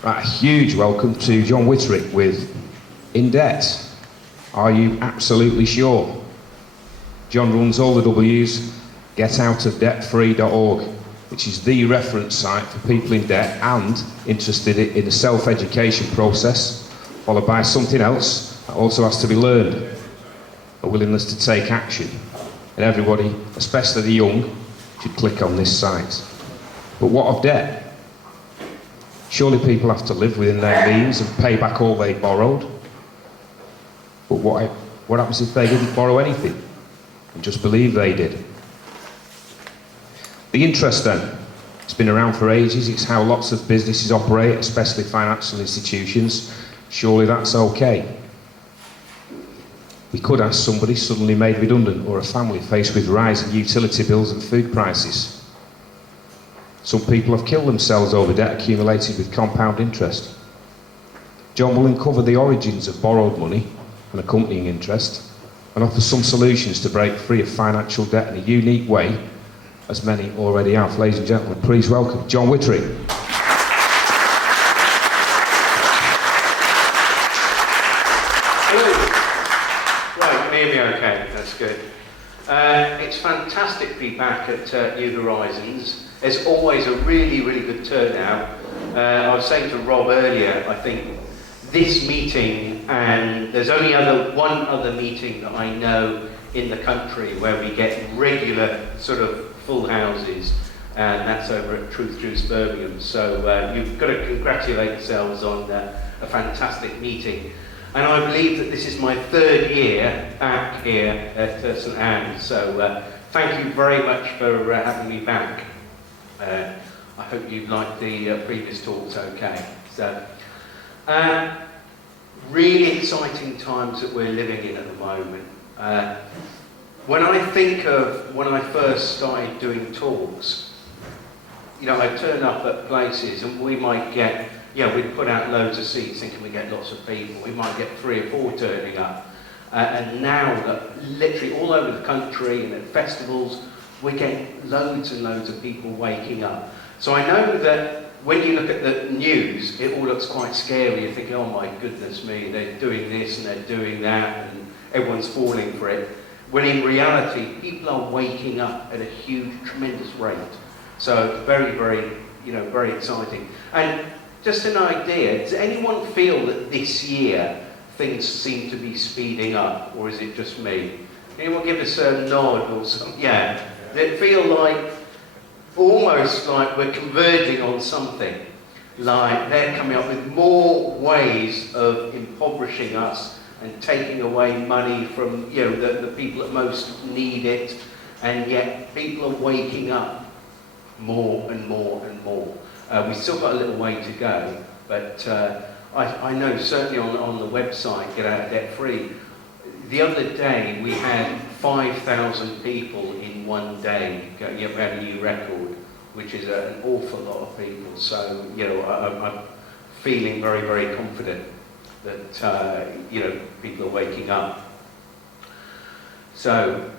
Right, a huge welcome to Jon Witterick with In Debt. Are you absolutely sure? Jon runs all the W's, getoutofdebtfree.org, which is the reference site for people in debt and interested in the self-education process, followed by something else that also has to be learned, a willingness to take action. And everybody, especially the young, should click on this site. But what of debt? Surely people have to live within their means and pay back all they borrowed. But what happens if they didn't borrow anything and just believe they did? The interest then, it's been around for ages. It's how lots of businesses operate, especially financial institutions. Surely that's okay. We could ask somebody suddenly made redundant or a family faced with rising utility bills and food prices. Some people have killed themselves over debt accumulated with compound interest. Jon will uncover the origins of borrowed money and accompanying interest and offer some solutions to break free of financial debt in a unique way, as many already have. Ladies and gentlemen, please welcome Jon Witterick. Hello. Right, you can hear me okay, that's good. It's fantastic to be back at New Horizons. There's always a really, really good turnout. I was saying to Rob earlier, I think this meeting, and there's only one other meeting that I know in the country where we get regular sort of full houses, and that's over at Truth Juice Birmingham. So you've got to congratulate yourselves on a fantastic meeting. And I believe that this is my third year back here at St Anne's, so thank you very much for having me back. I hope you liked the previous talks okay. So, really exciting times that we're living in at the moment. When I think of when I first started doing talks, you know, I turn up at places and we might get, we'd put out loads of seats thinking we get lots of people. We might get 3 or 4 turning up. And now, literally all over the country and at festivals, we get loads and loads of people waking up. So I know that when you look at the news, it all looks quite scary. You're thinking, oh my goodness me, they're doing this and they're doing that, and everyone's falling for it. When in reality, people are waking up at a huge, tremendous rate. So very, very, very exciting. And just an idea, does anyone feel that this year things seem to be speeding up, or is it just me? Anyone give us a nod or something? Yeah. Does it feel like, almost like we're converging on something? Like they're coming up with more ways of impoverishing us and taking away money from the people that most need it, and yet people are waking up more and more and more. We've still got a little way to go, but I know certainly on the website, Get Out of Debt Free, the other day we had 5,000 people in one day. We had a new record, which is an awful lot of people. So, I'm feeling very, very confident that, people are waking up. So,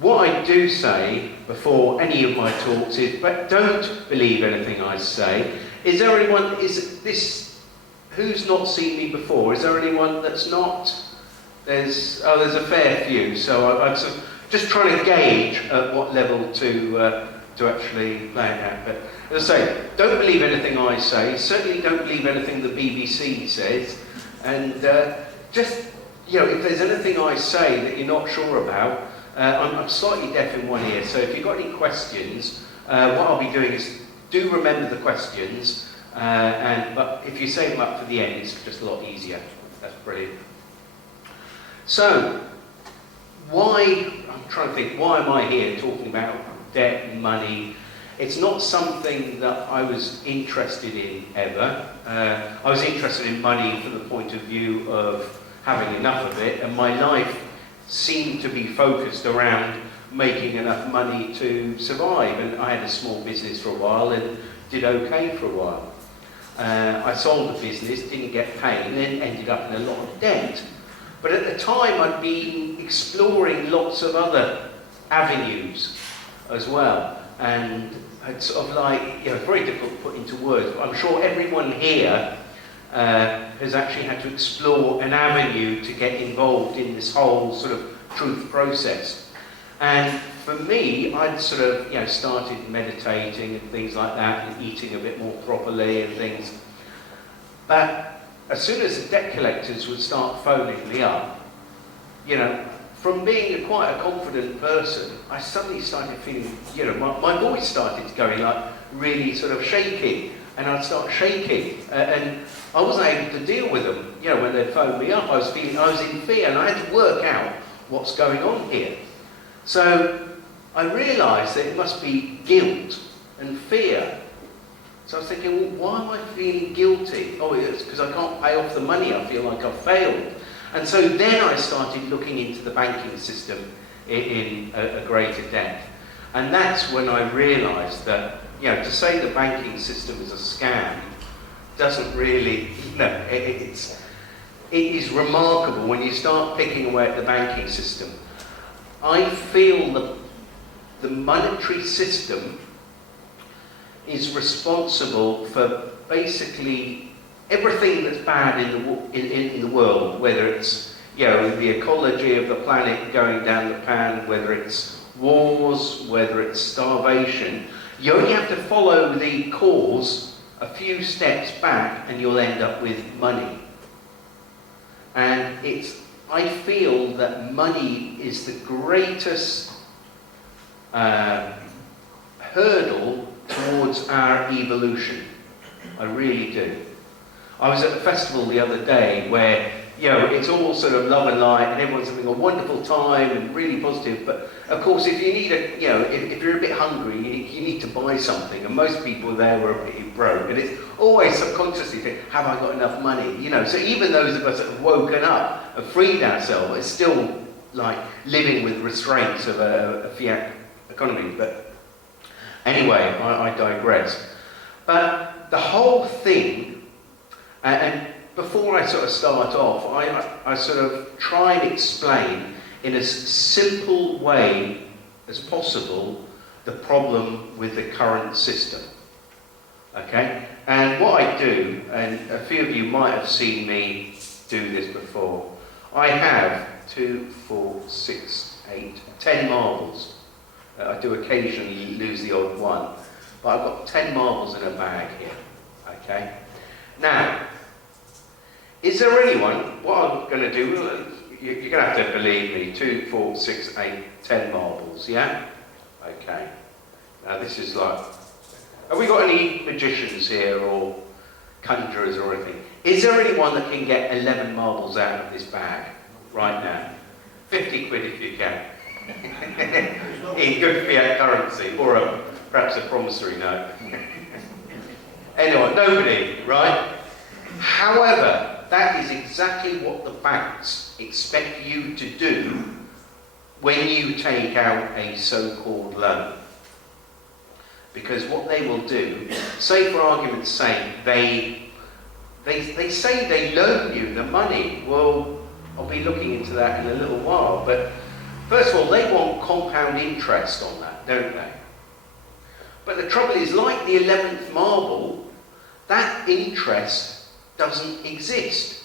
what I do say before any of my talks is, but don't believe anything I say. Is there anyone, who's not seen me before? Is there anyone that's not? There's a fair few, so I'm just trying to gauge at what level to actually play it at. But as I say, don't believe anything I say. Certainly don't believe anything the BBC says. And just, if there's anything I say that you're not sure about, I'm slightly deaf in one ear. So if you've got any questions, what I'll be doing is do remember the questions. But if you save them up for the end, it's just a lot easier. That's brilliant. So, I'm trying to think, why am I here talking about debt and money? It's not something that I was interested in ever. I was interested in money from the point of view of having enough of it, and my life seemed to be focused around making enough money to survive. And I had a small business for a while and did okay for a while. I sold the business, didn't get paid, and then ended up in a lot of debt. But at the time, I'd been exploring lots of other avenues as well. And had sort of like, very difficult to put into words, but I'm sure everyone here has actually had to explore an avenue to get involved in this whole sort of truth process. And for me, I'd sort of, started meditating and things like that, and eating a bit more properly and things. But as soon as the debt collectors would start phoning me up, from being quite a confident person, I suddenly started feeling, my voice started going like really sort of shaky, and I'd start shaking, and I wasn't able to deal with them. When they phoned me up, I was in fear, and I had to work out what's going on here. So I realised that it must be guilt and fear. So I was thinking, well, why am I feeling guilty? Oh, it's because I can't pay off the money. I feel like I've failed. And so then I started looking into the banking system in a greater depth. And that's when I realised that, to say the banking system is a scam doesn't really, it is remarkable when you start picking away at the banking system. I feel the monetary system is responsible for basically everything that's bad in the world, whether it's the ecology of the planet going down the pan, whether it's wars, whether it's starvation. You only have to follow the cause a few steps back and you'll end up with money. And I feel that money is the greatest hurdle towards our evolution. I really do. I was at a festival the other day where, it's all sort of love and light and everyone's having a wonderful time and really positive, but of course if you need if you're a bit hungry, you need to buy something, and most people there were a bit broke, and it's always subconsciously think, have I got enough money? So even those of us that have woken up and freed ourselves, it's still like living with restraints of a fiat economy. But anyway, I digress. But the whole thing, and before I sort of start off, I sort of try and explain in as simple way as possible the problem with the current system. Okay? And what I do, and a few of you might have seen me do this before, I have 2, 4, 6, 8, 10 marbles. I do occasionally lose the odd one, but I've got 10 marbles in a bag here. Okay? Now, is there anyone, what I'm going to do, you're going to have to believe me, 2, 4, 6, 8, 10 marbles, yeah? Okay. Now this is like, have we got any magicians here or conjurers or anything? Is there anyone that can get 11 marbles out of this bag right now? 50 quid if you can. In good fiat currency, or perhaps a promissory note. Anyway, nobody, right? However, that is exactly what the banks expect you to do when you take out a so-called loan. Because what they will do, say for argument's sake, they say they loan you the money. Well, I'll be looking into that in a little while, but first of all, they want compound interest on that, don't they? But the trouble is, like the 11th marble, that interest doesn't exist.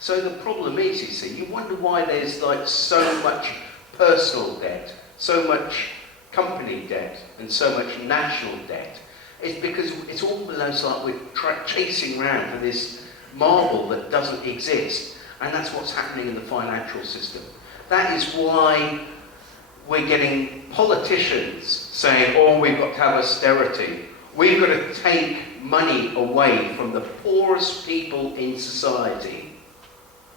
So the problem is, you see, you wonder why there's like so much personal debt, so much company debt, and so much national debt. It's because it's almost like we're chasing around for this marble that doesn't exist. And that's what's happening in the financial system. That is why we're getting politicians saying, oh, we've got to have austerity. We've got to take money away from the poorest people in society.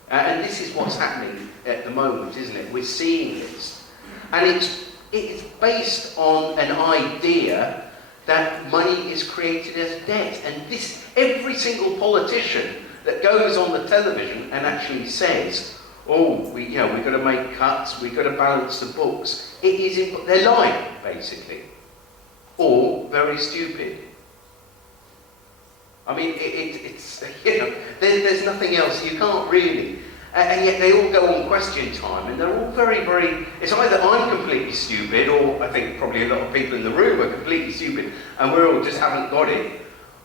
And this is what's happening at the moment, isn't it? We're seeing this. And it's based on an idea that money is created as debt. And every single politician that goes on the television and actually says, oh, we've got to make cuts, we've got to balance the books, they're lying, basically. Or very stupid. I mean, there's nothing else. You can't really. And yet they all go on question time, and they're all very, very... It's either I'm completely stupid, or I think probably a lot of people in the room are completely stupid, and we all just haven't got it.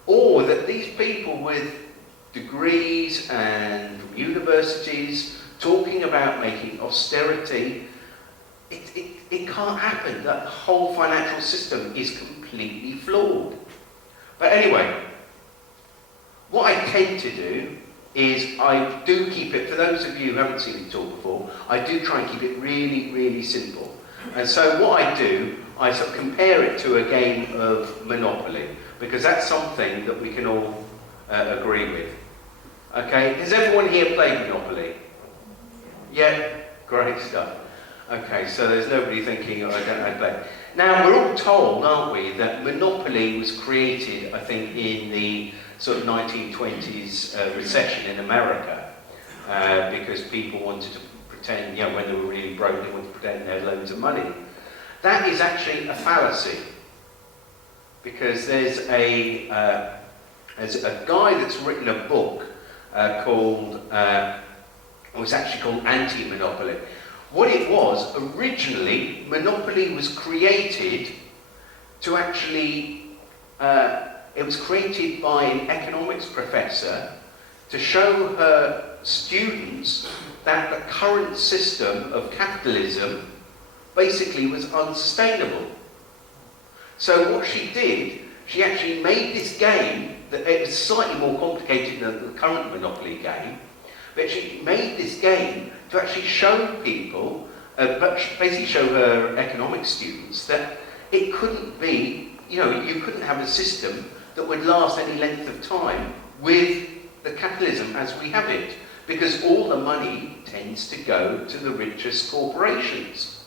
Or that these people with degrees and universities talking about making austerity, it can't happen. That whole financial system is completely flawed. But anyway, what I tend to do is I do keep it, for those of you who haven't seen me talk before, I do try and keep it really, really simple. And so what I do, I sort of compare it to a game of Monopoly, because that's something that we can all agree with. Okay, has everyone here played Monopoly? Yeah, great stuff. Okay, so there's nobody thinking, oh, I don't know how to play. Now, we're all told, aren't we, that Monopoly was created, I think, in the sort of 1920s recession in America, because people wanted to pretend, you know, when they were really broke, they wanted to pretend they had loads of money. That is actually a fallacy, because there's a guy that's written a book called, it's actually called Anti-Monopoly. What it was, originally, Monopoly was created to actually, it was created by an economics professor to show her students that the current system of capitalism basically was unsustainable. So what she did, she actually made this game, that it was slightly more complicated than the current Monopoly game, but she made this game to actually show people, basically show her economics students, that it couldn't be, you know, you couldn't have a system that would last any length of time with the capitalism as we have it, because all the money tends to go to the richest corporations.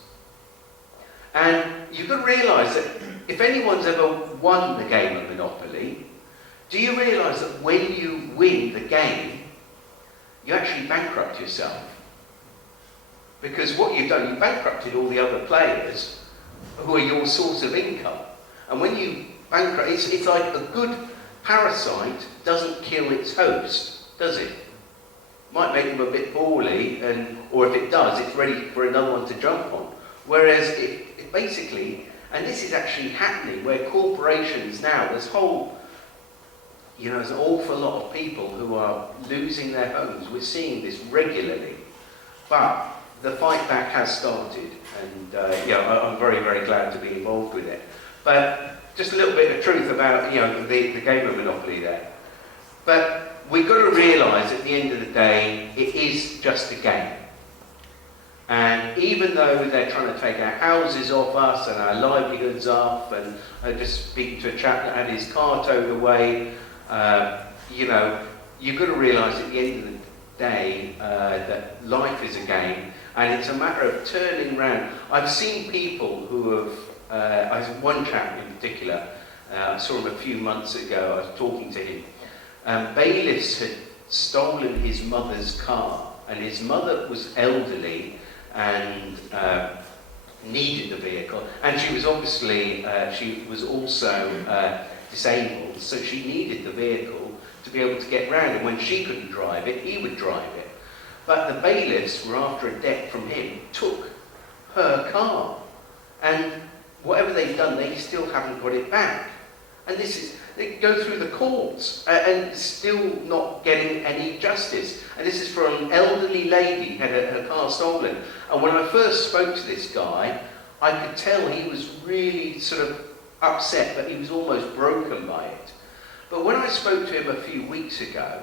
And you've got to realise that if anyone's ever won the game of Monopoly, do you realise that when you win the game, you actually bankrupt yourself? Because what you've done, you bankrupted all the other players who are your source of income. And when you bankrupt, it's like a good parasite doesn't kill its host, does it? Might make them a bit poorly, or if it does, it's ready for another one to jump on. Whereas it basically, and this is actually happening, where corporations now, there's whole, you know, there's an awful lot of people who are losing their homes. We're seeing this regularly. But the fight back has started, and yeah, I'm very, very glad to be involved with it. But just a little bit of truth about, you know, the game of Monopoly there. But we've got to realise at the end of the day, it is just a game. And even though they're trying to take our houses off us and our livelihoods off, and I just speaking to a chap that had his car towed away, you know, you've got to realise at the end of the day that life is a game, and it's a matter of turning around. I've seen people who have, I have one chap in particular, I saw him a few months ago, I was talking to him. Bailiffs had stolen his mother's car, and his mother was elderly and needed the vehicle, and she was obviously, she was also disabled, so she needed the vehicle to be able to get round, and when she couldn't drive it, he would drive it. But the bailiffs were after a debt from him, took her car, and whatever they've done, they still haven't got it back. And this is, they go through the courts and still not getting any justice. And this is for an elderly lady who had her car stolen. And when I first spoke to this guy, I could tell he was really sort of upset, but he was almost broken by it. But when I spoke to him a few weeks ago,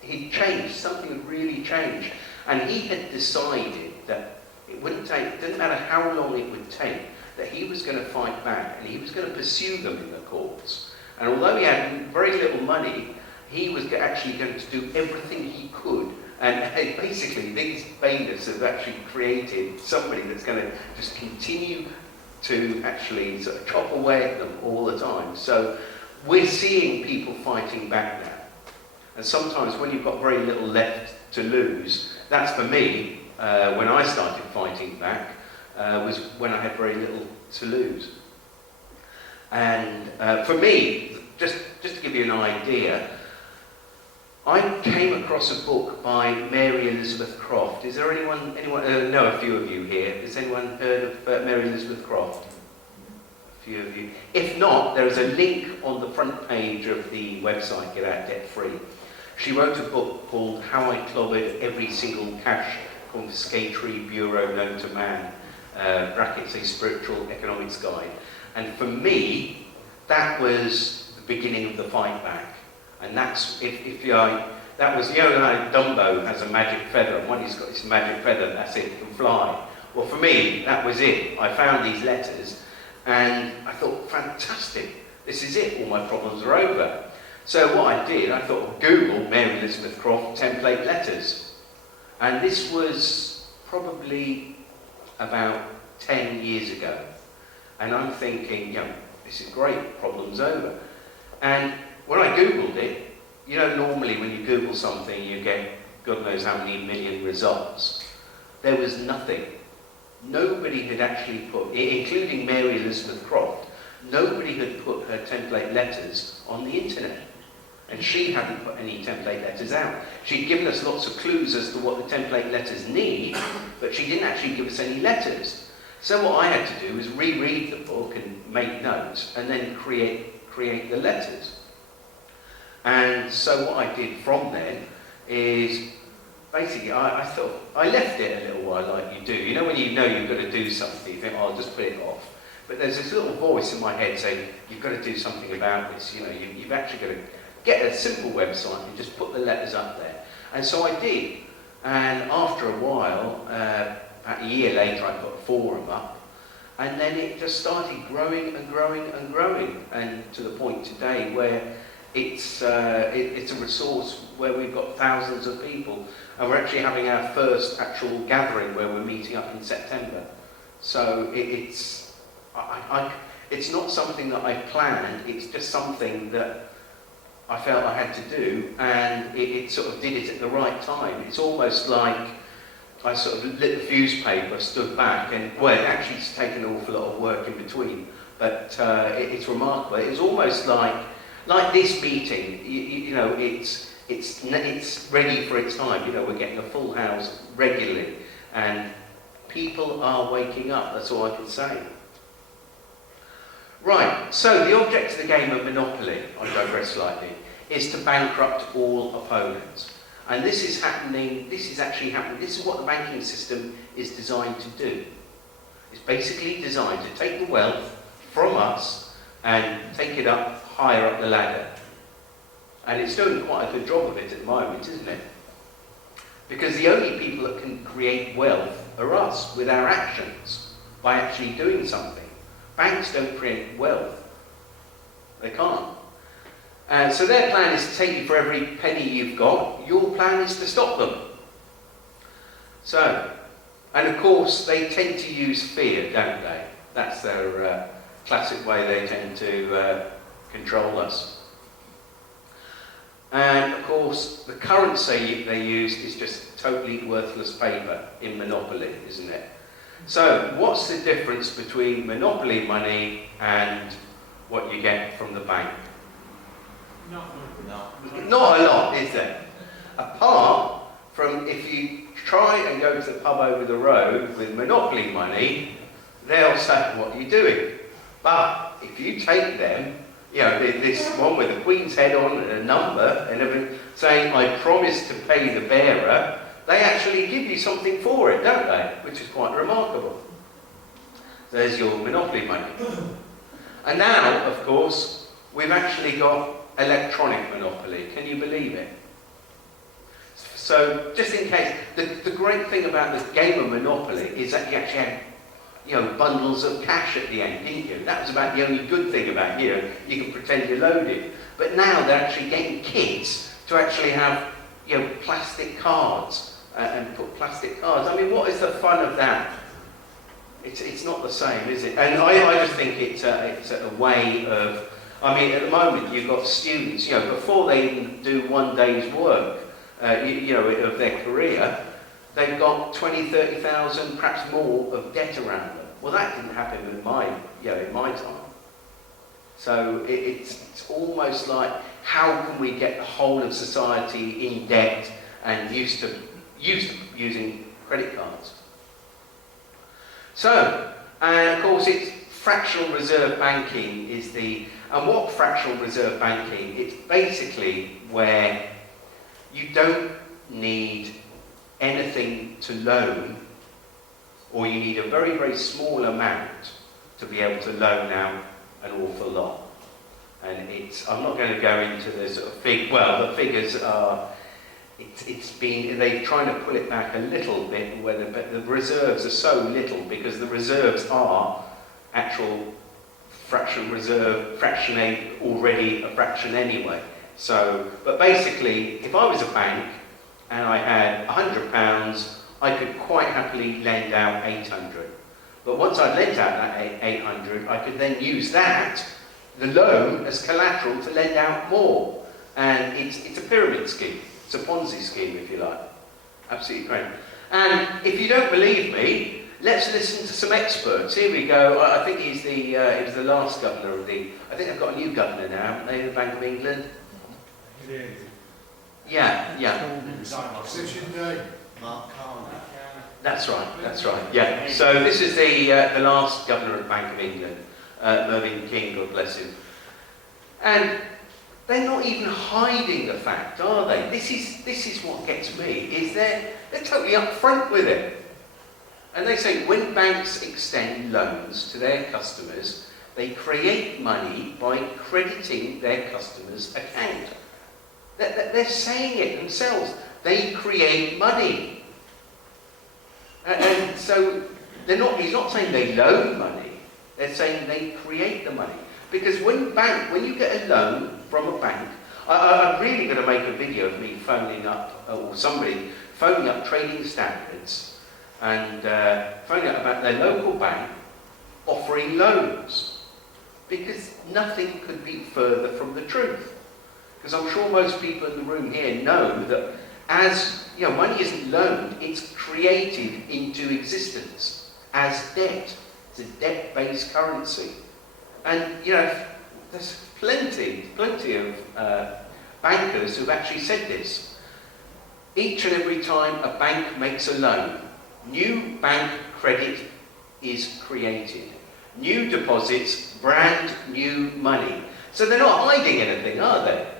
he'd changed, something had really changed. And he had decided that it wouldn't take, it didn't matter how long it would take, that he was going to fight back and he was going to pursue them in the courts. And although he had very little money, he was actually going to do everything he could. And basically, these bailiffs have actually created somebody that's going to just continue to actually sort of chop away at them all the time. So we're seeing people fighting back now. And sometimes when you've got very little left to lose, that's for me, when I started fighting back, was when I had very little to lose. And for me, just to give you an idea, I came across a book by Mary Elizabeth Croft. Is there anyone know a few of you here? Has anyone heard of Mary Elizabeth Croft? A few of you. If not, there is a link on the front page of the website, Get Out Debt Free. She wrote a book called How I Clobbered Every Single Cash Confiscatory Bureau Known to Man, brackets, a spiritual economics guide. And for me, that was the beginning of the fight back. And that's, that was, like Dumbo has a magic feather, and when he's got this magic feather, that's it, he can fly. Well, for me, that was it. I found these letters, and I thought, fantastic, this is it, all my problems are over. So what I did, I thought, Google Mary Elizabeth Croft template letters. And this was probably about 10 years ago. And I'm thinking, this is great, problem's over. And when I Googled it, normally when you Google something, you get God knows how many million results. There was nothing. Nobody had actually put, including Mary Elizabeth Croft, nobody had put her template letters on the internet. And she hadn't put any template letters out. She'd given us lots of clues as to what the template letters need, but she didn't actually give us any letters. So what I had to do was reread the book and make notes, and then create the letters. And so what I did from then is, basically, I thought, I left it a little while like you do. When you've got to do something, you think, oh, I'll just put it off. But there's this little voice in my head saying, you've got to do something about this. You've actually got to get a simple website and just put the letters up there. And so I did. And after a while, about a year later, I put a forum up. And then it just started growing and growing and growing. And to the point today where it's a resource where we've got thousands of people. And we're actually having our first actual gathering where we're meeting up in September. So it's not something that I planned, it's just something that I felt I had to do, and it sort of did it at the right time. It's almost like I sort of lit the fuse paper, stood back, and, well, it actually has taken an awful lot of work in between, but it's remarkable. It's almost like this meeting, it's ready for its time. We're getting a full house regularly, and people are waking up, that's all I can say. Right, so the object of the game of Monopoly, I digress slightly, is to bankrupt all opponents. And this is actually happening, this is what the banking system is designed to do. It's basically designed to take the wealth from us and take it up higher up the ladder. And it's doing quite a good job of it at the moment, isn't it? Because the only people that can create wealth are us, with our actions, by actually doing something. Banks don't create wealth. They can't. So their plan is to take you for every penny you've got. Your plan is to stop them. So, and of course, they tend to use fear, don't they? That's their classic way they tend to control us. And of course, the currency they use is just totally worthless paper in Monopoly, isn't it? So, what's the difference between Monopoly money and what you get from the bank? Not a lot, is there? Apart from if you try and go to the pub over the road with Monopoly money, they'll say, what are you doing? But if you take them, this one with the Queen's head on and a number and everything, saying, I promise to pay the bearer, they actually give you something for it, don't they? Which is quite remarkable. There's your Monopoly money. And now, of course, we've actually got electronic Monopoly. Can you believe it? So, just in case, the great thing about the game of Monopoly is that you actually had, bundles of cash at the end, didn't you? That was about the only good thing about here. You can pretend you're loaded. But now they're actually getting kits to actually have, plastic cards. And put plastic cards. I mean, what is the fun of that? It's not the same, is it? And I just think it's a way of, at the moment you've got students, before they even do one day's work, of their career, they've got 20, 30,000, perhaps more of debt around them. Well, that didn't happen in my time. So it's almost like, how can we get the whole of society in debt and used to using credit cards. So, and of course it's fractional reserve banking is and what fractional reserve banking, it's basically where you don't need anything to loan, or you need a very, very small amount to be able to loan out an awful lot. And I'm not going to go into the sort of the figures are, they're trying to pull it back a little bit, but the reserves are so little, because the reserves are actual fractionate already a fraction anyway. So, but basically, if I was a bank and I had £100, I could quite happily lend out 800. But once I'd lent out that 800, I could then use that, the loan, as collateral to lend out more. And it's a pyramid scheme. It's a Ponzi scheme, if you like. Absolutely great. And if you don't believe me, let's listen to some experts. Here we go. I think he was the last governor of I think they've got a new governor now, haven't they, the Bank of England? Yeah. That's right, yeah. So this is the last governor of the Bank of England, Mervyn King, God bless him. And they're not even hiding the fact, are they? This is what gets me, is they're totally upfront with it. And they say when banks extend loans to their customers, they create money by crediting their customers' account. They're saying it themselves. They create money. And so he's not saying they loan money. They're saying they create the money. Because when you get a loan from a bank, I'm really going to make a video of me phoning up, or somebody phoning up trading standards and phoning up about their local bank offering loans. Because nothing could be further from the truth. Because I'm sure most people in the room here know that as money isn't loaned, it's created into existence as debt. It's a debt-based currency. And there's plenty of bankers who've actually said this. Each and every time a bank makes a loan, new bank credit is created. New deposits, brand new money. So they're not hiding anything, are they?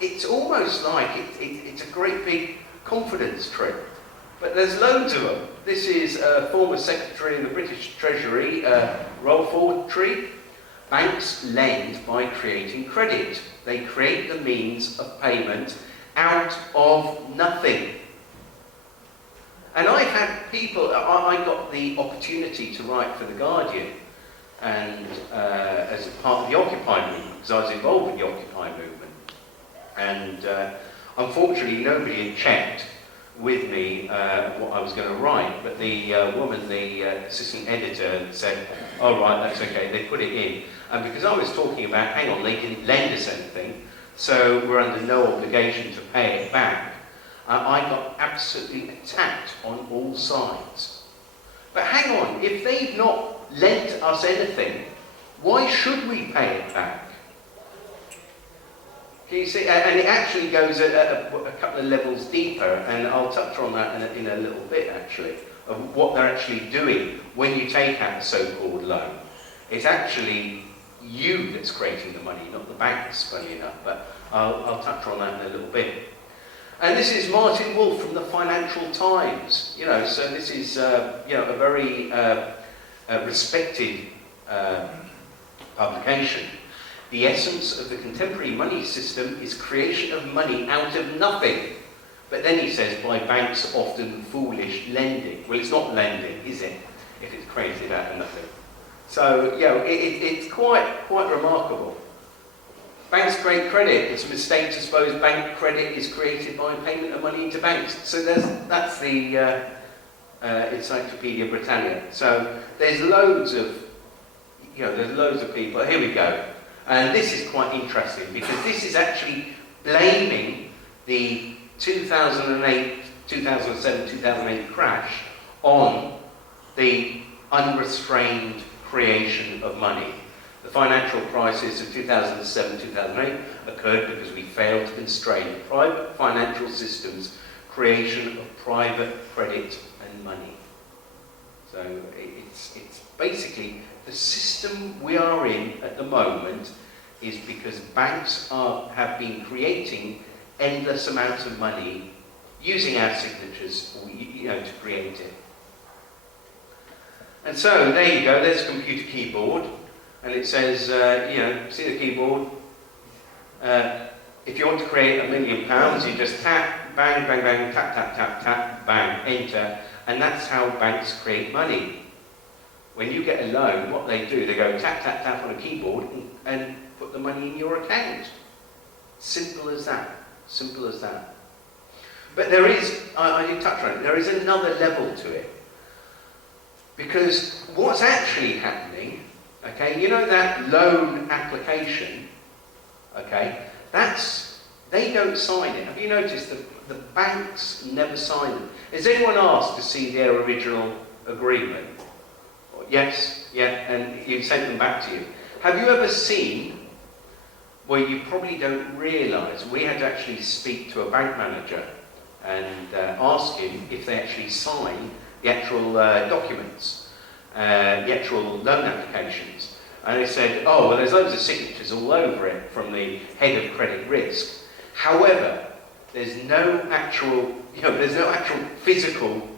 It's almost like it's a great big confidence trip. But there's loads of them. This is former Secretary of the British Treasury, Rolf Ortree. Banks lend by creating credit. They create the means of payment out of nothing. And I've had people, I got the opportunity to write for The Guardian, and as a part of the Occupy movement, because I was involved in the Occupy movement. And unfortunately, nobody had checked with me what I was going to write, but the woman, the assistant editor, said, "Oh right, that's okay." They put it in, and because I was talking about, hang on, they didn't lend us anything, so we're under no obligation to pay it back. I got absolutely attacked on all sides. But hang on, if they've not lent us anything, why should we pay it back? Can you see? And it actually goes a couple of levels deeper, and I'll touch on that in a little bit, actually, of what they're actually doing when you take out a so-called loan. It's actually you that's creating the money, not the banks, funny enough, but I'll touch on that in a little bit. And this is Martin Wolf from the Financial Times. So this is a very respected publication. The essence of the contemporary money system is creation of money out of nothing. But then he says, by banks often foolish lending. Well, it's not lending, is it? If it's created out of nothing. So, it's quite remarkable. Banks create credit. It's a mistake to suppose bank credit is created by payment of money into banks. So that's the Encyclopedia Britannica. So there's loads of people. Here we go. And this is quite interesting because this is actually blaming the 2007, 2008 crash on the unrestrained creation of money. The financial crisis of 2007-2008 occurred because we failed to constrain private financial systems' creation of private credit and money. So it's basically the system we are in at the moment is because banks have been creating endless amounts of money using our signatures, to create it. And so there you go. There's a computer keyboard, and it says, see the keyboard. If you want to create £1 million, you just tap, bang, bang, bang, tap, tap, tap, tap, bang, enter, and that's how banks create money. When you get a loan, what they do, they go tap, tap, tap on a keyboard and put the money in your account. Simple as that. Simple as that. But there is, I did touch on it, there is another level to it. Because what's actually happening, okay, you know that loan application, okay, they don't sign it. Have you noticed that the banks never sign them? Has anyone asked to see their original agreement? Yes, yeah, and you've sent them back to you. Have you ever seen, well, you probably don't realise, we had to actually speak to a bank manager and ask him if they actually sign the actual documents, the actual loan applications. And they said, oh, well, there's loads of signatures all over it from the head of credit risk. However, there's no actual, physical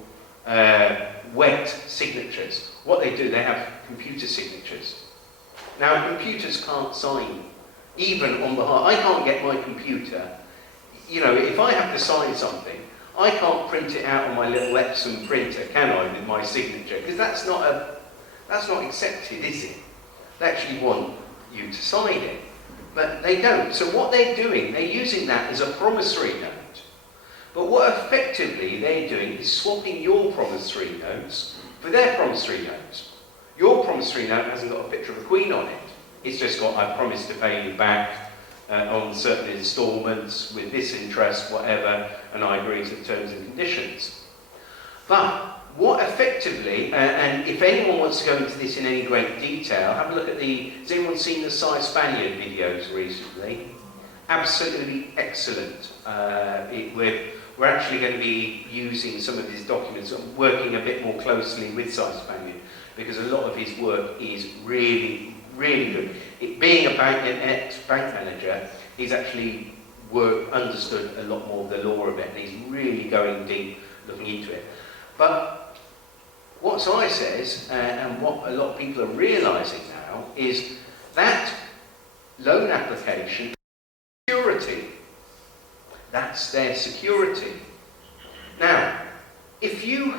wet signatures. What they do, they have computer signatures. Now, computers can't sign, even on behalf. I can't get my computer. If I have to sign something, I can't print it out on my little Epson printer, can I, with my signature? Because that's not accepted, is it? They actually want you to sign it, but they don't. So what they're doing, they're using that as a promissory note. But what effectively they're doing is swapping your promissory notes for their promissory notes. Your promissory note hasn't got a picture of a queen on it. It's just got, I promise to pay you back on certain instalments with this interest, whatever, and I agree to the terms and conditions. But what effectively, and if anyone wants to go into this in any great detail, have a look at has anyone seen the Cy Spaniard videos recently? Absolutely excellent. We're actually going to be using some of his documents and working a bit more closely with Cy Spaniard because a lot of his work is really, really good. Being a ex-bank manager, he's actually understood a lot more of the law of it, and he's really going deep looking into it. But what Cy says, and what a lot of people are realising now, is that loan application security. That's their security. Now, if you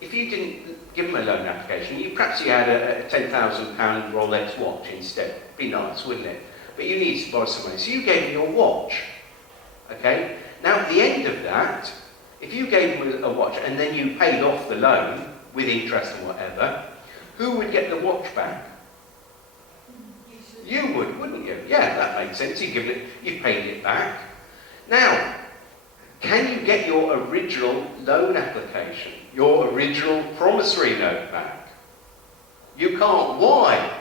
didn't give them a loan application, perhaps you had a £10,000 Rolex watch instead. It'd be nice, wouldn't it? But you needed to borrow some money, so you gave them your watch. Okay? Now, at the end of that, if you gave them a watch and then you paid off the loan with interest and whatever, who would get the watch back? You would, wouldn't you? Yeah, that makes sense. You paid it back. Now, can you get your original loan application, your original promissory note back? You can't. Why?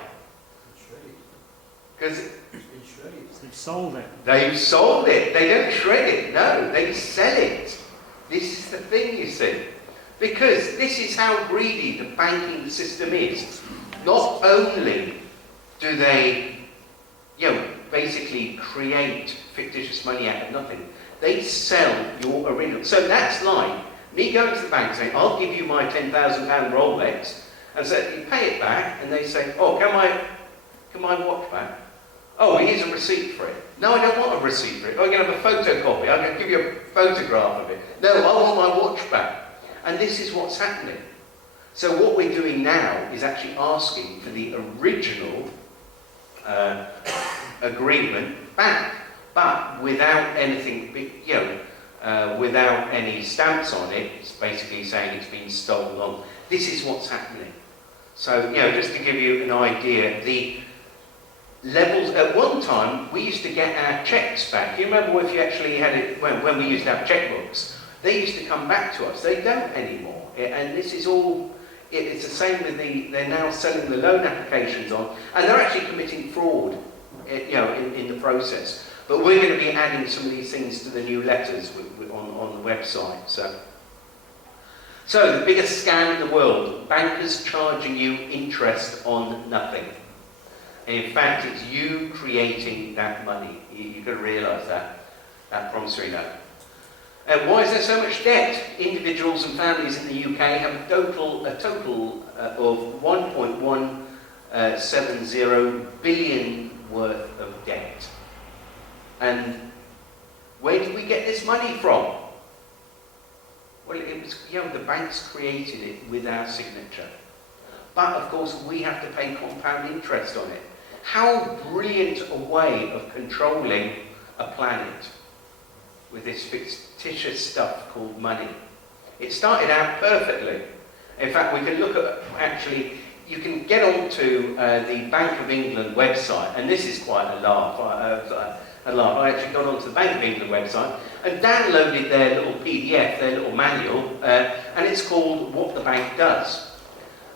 Because they've sold it. They've sold it. They don't shred it. No, they sell it. This is the thing, you see. Because this is how greedy the banking system is. Not only do they, basically create fictitious money out of nothing, they sell your original. So that's like me going to the bank saying, I'll give you my £10,000 Rolex, and so you pay it back, and they say, oh, can my watch back? Oh, here's a receipt for it. No, I don't want a receipt for it. I can have a photocopy. I can give you a photograph of it. No, I want my watch back. And this is what's happening. So what we're doing now is actually asking for the original agreement back, but without anything, without any stamps on it. It's basically saying it's been stolen on. This is what's happening. So, just to give you an idea, the levels, at one time, we used to get our checks back. You remember if you actually had it, when we used to have checkbooks, they used to come back to us. They don't anymore. And this is all, It's the same with they're now selling the loan applications on, and they're actually committing fraud, in the process. But we're going to be adding some of these things to the new letters on the website. So the biggest scam in the world, bankers charging you interest on nothing. And in fact, it's you creating that money. You've got to realise that promissory note. Why is there so much debt? Individuals and families in the UK have a total of 1.170 billion worth of debt. And where did we get this money from? Well, it was, the banks created it with our signature. But of course, we have to pay compound interest on it. How brilliant a way of controlling a planet with this fictitious stuff called money. It started out perfectly. In fact, we can look at, you can get onto the Bank of England website, and this is quite a laugh. I actually got onto the Bank of England website and downloaded their little PDF, their little manual, and it's called What the Bank Does.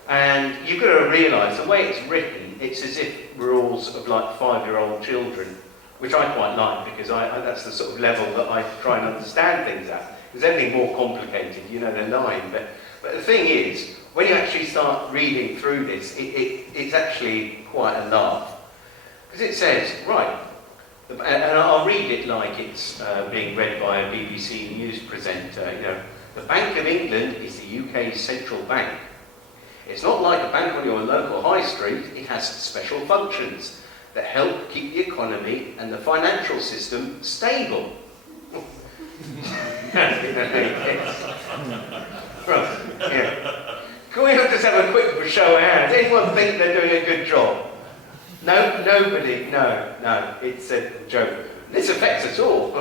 And you've got to realise, the way it's written, it's as if we're all sort of like 5-year-old children, which I quite like, because that's the sort of level that I try and understand things at. There's anything more complicated, they're lying. But the thing is, when you actually start reading through this, it's actually quite a laugh. Because it says, right, and I'll read it like it's being read by a BBC News presenter. The Bank of England is the UK's central bank. It's not like a bank on your local high street. It has special functions that help keep the economy and the financial system stable. Right, yeah. Can we just have a quick show of hands? Anyone think they're doing a good job? No, nobody. No, it's a joke. This affects us all.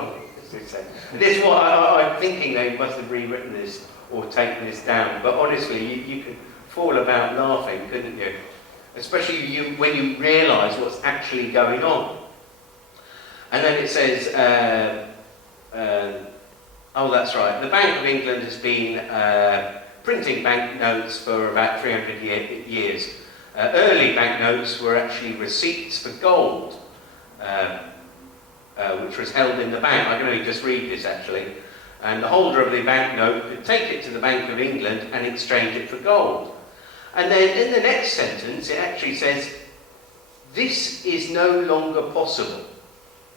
This is what I'm thinking they must have rewritten this or taken this down. But honestly, you could fall about laughing, couldn't you? Especially when you realise what's actually going on. And then it says, oh, that's right. The Bank of England has been printing banknotes for about 300 years. Early banknotes were actually receipts for gold, which was held in the bank. I can only just read this actually. And the holder of the banknote could take it to the Bank of England and exchange it for gold. And then in the next sentence, it actually says, this is no longer possible.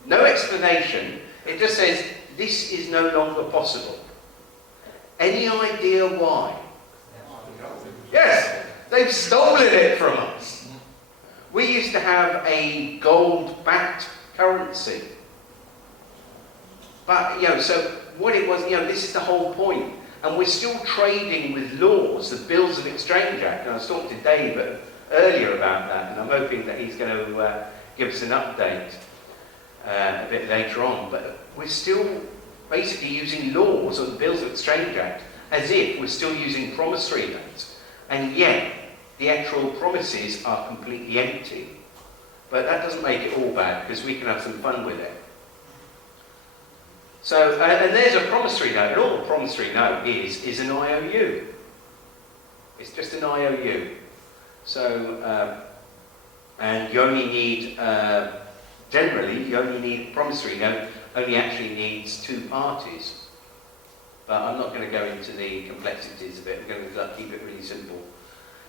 No explanation. It just says, this is no longer possible. Any idea why? Yes, they've stolen it from us. We used to have a gold-backed currency. But, so what it was, this is the whole point. And we're still trading with laws, the Bills of Exchange Act. And I was talking to Dave earlier about that, and I'm hoping that he's going to give us an update a bit later on. But we're still basically using laws of the Bills of Exchange Act as if we're still using promissory notes. And yet, the actual promises are completely empty. But that doesn't make it all bad, because we can have some fun with it. So, and there's a promissory note, and all a promissory note is an IOU. It's just an IOU. So, and you only need, generally, you only need, promissory note only actually needs 2 parties. But I'm not going to go into the complexities of it. We're going to keep it really simple.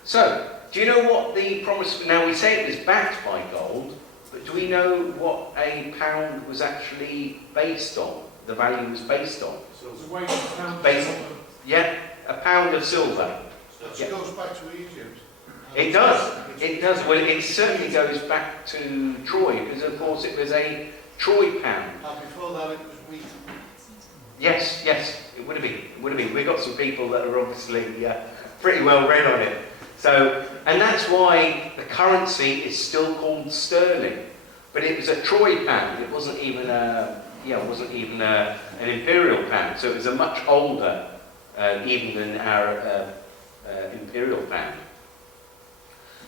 So, do you know what the promise, now we say it was backed by gold, but do we know what a pound was actually based on? The value was based on. So it's a weight of pound Based, of silver. yeah, a pound of silver. So Yeah. it goes back to Egypt. It does. It does. Well, it certainly goes back to Troy, because of course it was a Troy pound. And before that it was wheat. Yes, it would have been. It would have been. We've got some people that are obviously pretty well read on it. So, and that's why the currency is still called sterling. But it was a Troy pound. It wasn't even an imperial pound. So it was a much older, even than our imperial pound.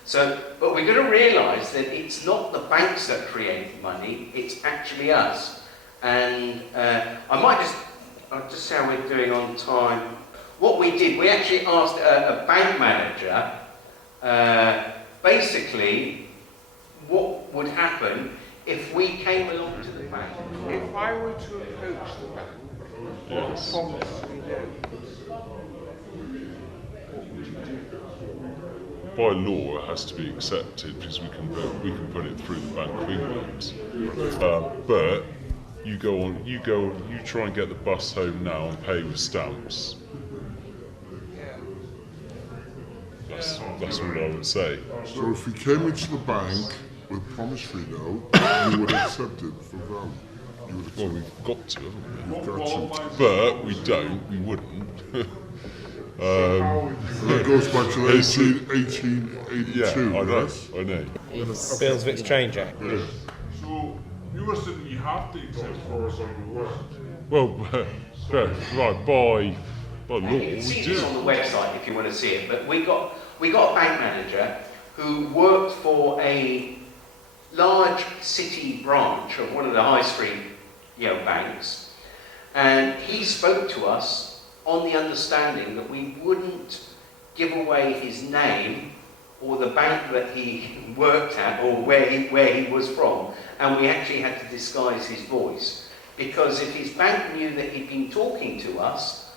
So, but we're going to realise that it's not the banks that create money, it's actually us. And I'll just see how we're doing on time. what we did, we actually asked a bank manager, basically, what would happen if we came along to the bank. If I were to approach the bank with a promissory note, what would you do? By law, it has to be accepted because we can put it through the Bank of England. But you try and get the bus home now and pay with stamps. That's what I would say. So if we came into the bank with a promissory note, you would accept it for value. You would accept Well, we've got to, haven't we? We've got to. But we don't. We wouldn't. And that goes back to 1882, Yeah, I know. yes? I know. Feels a bit strange, Jack. Yeah. So, you were saying that you have to accept promissory notes. Well, right by law, You can we see this on do. the website if you want to see it, but we got a bank manager who worked for a large city branch of one of the high street banks, and he spoke to us on the understanding that we wouldn't give away his name or the bank that he worked at or where he was from, and we actually had to disguise his voice, because if his bank knew that he'd been talking to us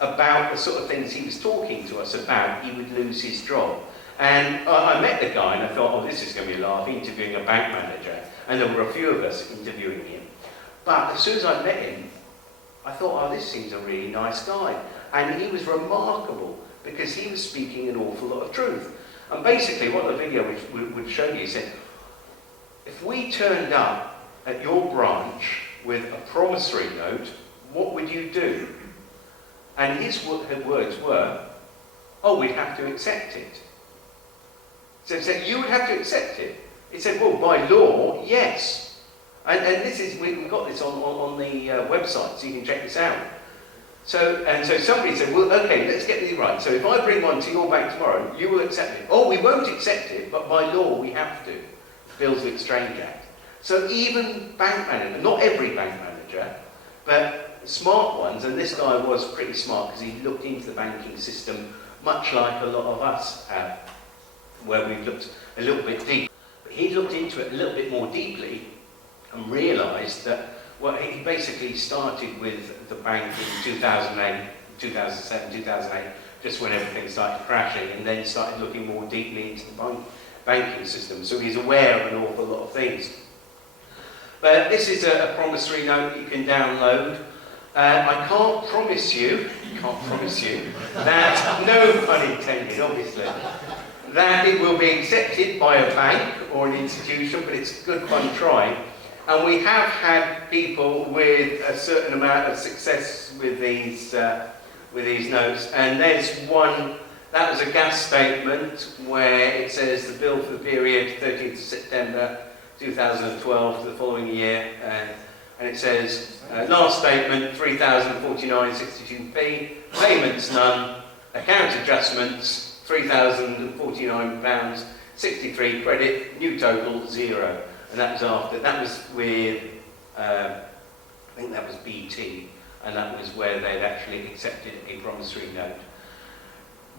about the sort of things he was talking to us about, he would lose his job. And I met the guy and I thought, oh, this is going to be a laugh, interviewing a bank manager, and there were a few of us interviewing him. But as soon as I met him, I thought, oh, this seems a really nice guy. And he was remarkable because he was speaking an awful lot of truth. And basically what the video would show you, he said, if we turned up at your branch with a promissory note, what would you do? And his words were, oh, we'd have to accept it. So he said, you would have to accept it? He said, well, by law, yes. And this is, we got this on the website, so you can check this out. So somebody said, well, okay, let's get this right. So if I bring one to your bank tomorrow, you will accept it. Oh, we won't accept it, but by law we have to. Bills of Exchange Act. So even bank manager, not every bank manager, but smart ones, and this guy was pretty smart because he looked into the banking system much like a lot of us have, where we've looked a little bit deep. But he looked into it a little bit more deeply and realised that, well, he basically started with the bank in 2008, 2007, 2008, just when everything started crashing, and then started looking more deeply into the banking system. So he's aware of an awful lot of things. But this is a promissory note you can download. I can't promise you that, no pun intended, obviously, that it will be accepted by a bank or an institution, but it's good fun trying. And we have had people with a certain amount of success with these notes. And there's one, that was a gas statement where it says the bill for the period 13th of September 2012 to the following year. And it says, last statement, 3,049.62p, payments none, account adjustments, £3,049, 63 credit, new total 0. And that was after, that was with, I think that was BT, and that was where they'd actually accepted a promissory note.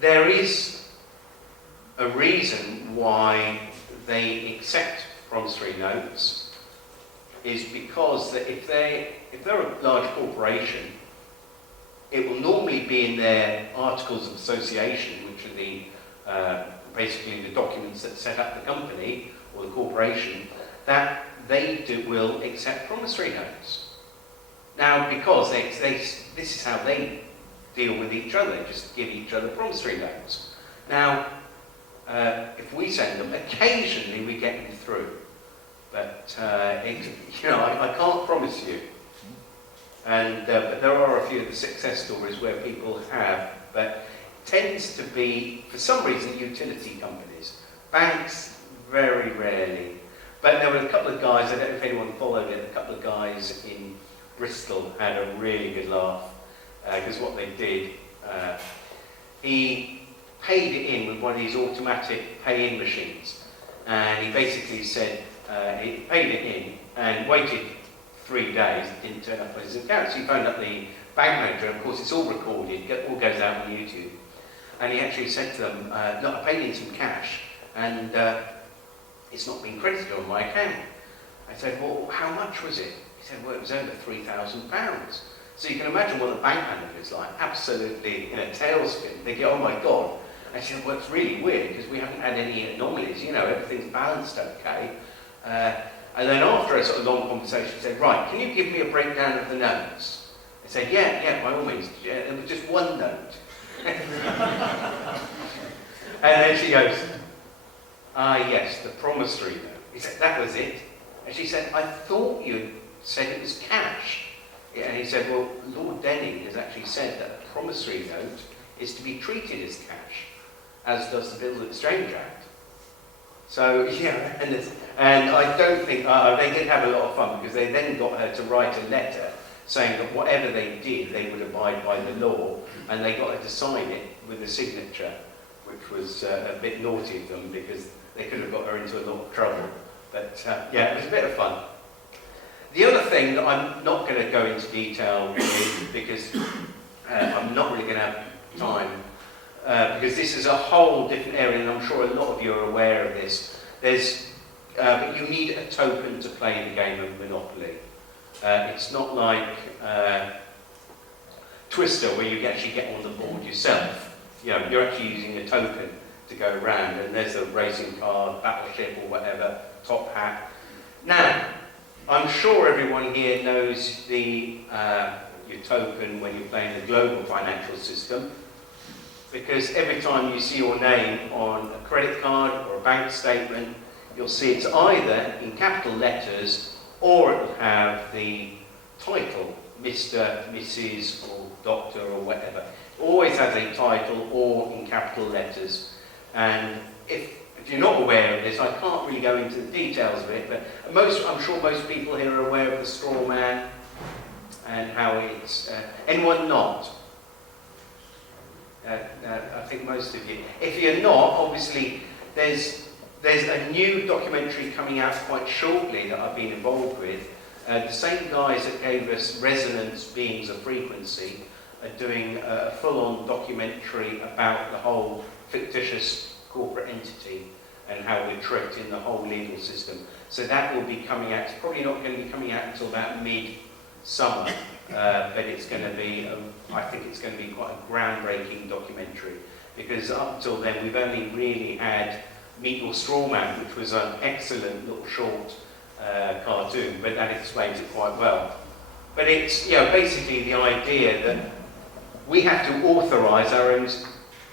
There is a reason why they accept promissory notes, is because that if they're a large corporation, it will normally be in their articles of association, which are the basically the documents that set up the company or the corporation, that they will accept promissory notes. Now, because this is how they deal with each other, they just give each other promissory notes. Now, if we send them, occasionally we get them through, but I can't promise you. And but there are a few of the success stories where people have, but it tends to be, for some reason, utility companies. Banks, very rarely. But there were a couple of guys, I don't know if anyone followed it, a couple of guys in Bristol had a really good laugh, because what they did, he paid it in with one of these automatic pay-in machines, and he basically said, he paid it in and waited 3 days, it didn't turn up on his account, so he phoned up the bank manager, of course it's all recorded, all goes out on YouTube. And he actually said to them, look, I paid in some cash, and it's not been credited on my account. I said, well, how much was it? He said, well, it was over £3,000. So you can imagine what the bank manager is like, absolutely in a tailspin, thinking, oh my God. I said, well, it's really weird, because we haven't had any anomalies, you know, everything's balanced okay. And then after a sort of long conversation, he said, right, can you give me a breakdown of the notes? I said, yeah, by all means. Yeah, there was just one note. And then she goes, yes, the promissory note. He said, that was it. And she said, I thought you said it was cash. Yeah, and he said, well, Lord Denning has actually said that a promissory note is to be treated as cash, as does the Bills of Exchange Act. So, yeah, and I don't think, they did have a lot of fun, because they then got her to write a letter saying that whatever they did, they would abide by the law, and they got her to sign it with a signature, which was a bit naughty of them, because they could have got her into a lot of trouble. But yeah, it was a bit of fun. The other thing that I'm not going to go into detail with, because I'm not really going to have time, because this is a whole different area, and I'm sure a lot of you are aware of this. But you need a token to play the game of Monopoly. It's not like Twister, where you actually get on the board yourself. You know, you're actually using a token to go around, and there's a racing car, battleship, or whatever, top hat. Now, I'm sure everyone here knows your token when you're playing the global financial system, because every time you see your name on a credit card or a bank statement, you'll see it's either in capital letters or it will have the title, Mr., Mrs., or Doctor, or whatever. It always has a title or in capital letters. And if you're not aware of this, I can't really go into the details of it, but I'm sure most people here are aware of the straw man and how it's... anyone not? I think most of you. If you're not, obviously, there's a new documentary coming out quite shortly that I've been involved with. The same guys that gave us Resonance Beings of Frequency are doing a full-on documentary about the whole fictitious corporate entity and how we're tricked in the whole legal system. So that will be coming out. It's probably not going to be coming out until about mid-summer, but it's going to be, I think it's going to be quite a groundbreaking documentary, because up until then we've only really had Meet Your Straw Man, which was an excellent little short cartoon, but that explains it quite well. But it's, you know, basically the idea that we have to authorise our own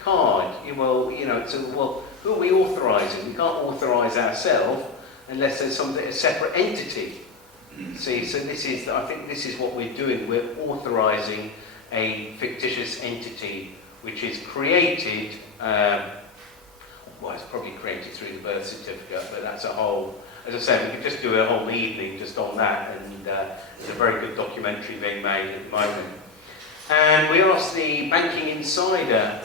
card. Well, you know, so, well, who are we authorising? We can't authorise ourselves unless there's a separate entity. See, so I think this is what we're doing. We're authorising a fictitious entity which is created, well, it's probably created through the birth certificate, but that's a whole, as I said, we could just do a whole evening just on that, and there's a very good documentary being made at the moment. And we asked the Banking Insider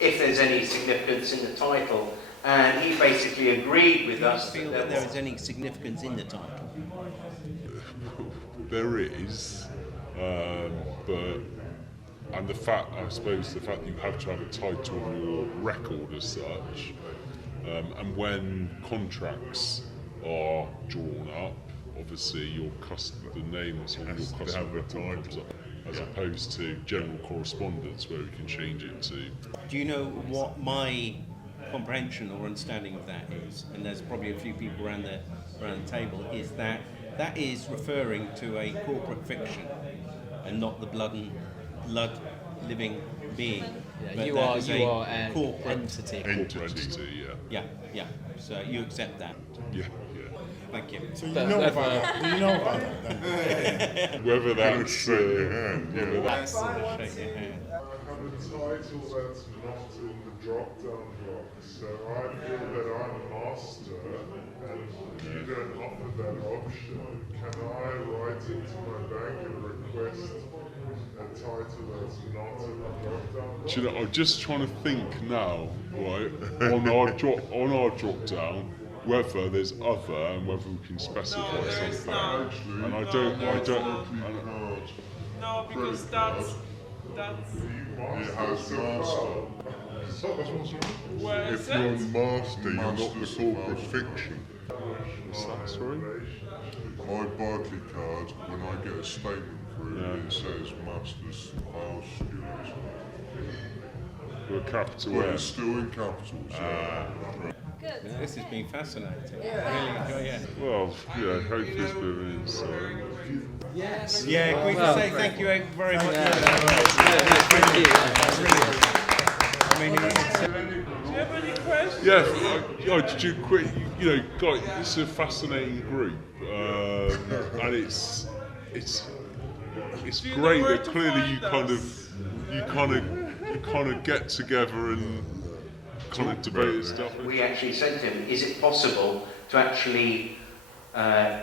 if there's any significance in the title, and he basically agreed with us. Do you feel that there is any significance in the title? There is, but and I suppose the fact that you have to have a title on your record as such, and when contracts are drawn up, obviously the name that's on your customer record comes up, as opposed to general correspondence where we can change it to. Do you know what my comprehension or understanding of that is? And there's probably a few people around the table. Is that is referring to a corporate fiction and not the blood living being. Yeah, you are a corporate entity. Entity, yeah. Yeah. So you accept that? Yeah. Thank you. So you know about that? Do you know about that then? Whether that's shake your hand. That's shake your hand. I have a title that's not in the drop-down box, so I feel that I'm a master, and you don't offer that option. Can I write into my bank and request a title that's not in the drop-down box? Do you know, I'm just trying to think now, right, on our drop-down, whether there's other and whether we can specify something. And I don't. No, because that's It has master. where If is you're it? master, you're not the corporate fiction. Sorry? My Barclay card, when I get a statement through, it says Master's House Studios. With a capital But M. it's still in capitals. This has been fascinating. Really enjoy it. Well, yeah, hopefully it's been an insight. Yeah, can we just say thank you very much? Thank you. I mean, Do you have any questions? Yeah, did you quit? You know, guys, it's a fascinating group, and it's Do you know great where that to clearly find you kind of get together and kind of debate stuff. We actually said to him, is it possible to actually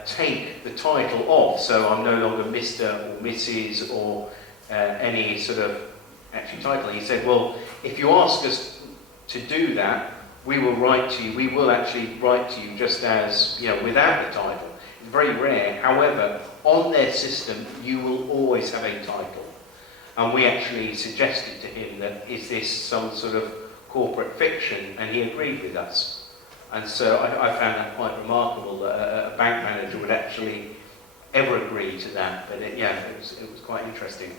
take the title off, so I'm no longer Mr. or Mrs. or any sort of actual title? He said, well, if you ask us to do that, we will write to you, we will actually write to you just as, you know, without the title. It's very rare. However, on their system, you will always have a title. And we actually suggested to him that, is this some sort of corporate fiction? And he agreed with us. And so I found that quite remarkable that a bank manager would actually ever agree to that. But it was quite interesting.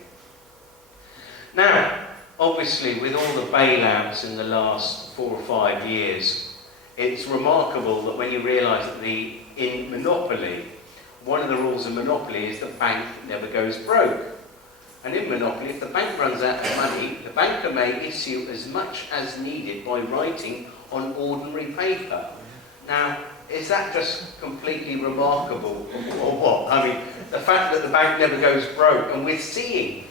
Now, obviously, with all the bailouts in the last 4 or 5 years, it's remarkable that when you realise that in Monopoly, one of the rules of Monopoly is the bank never goes broke. And in Monopoly, if the bank runs out of money, the banker may issue as much as needed by writing on ordinary paper. Now, is that just completely remarkable, or what? I mean, the fact that the bank never goes broke, and we're seeing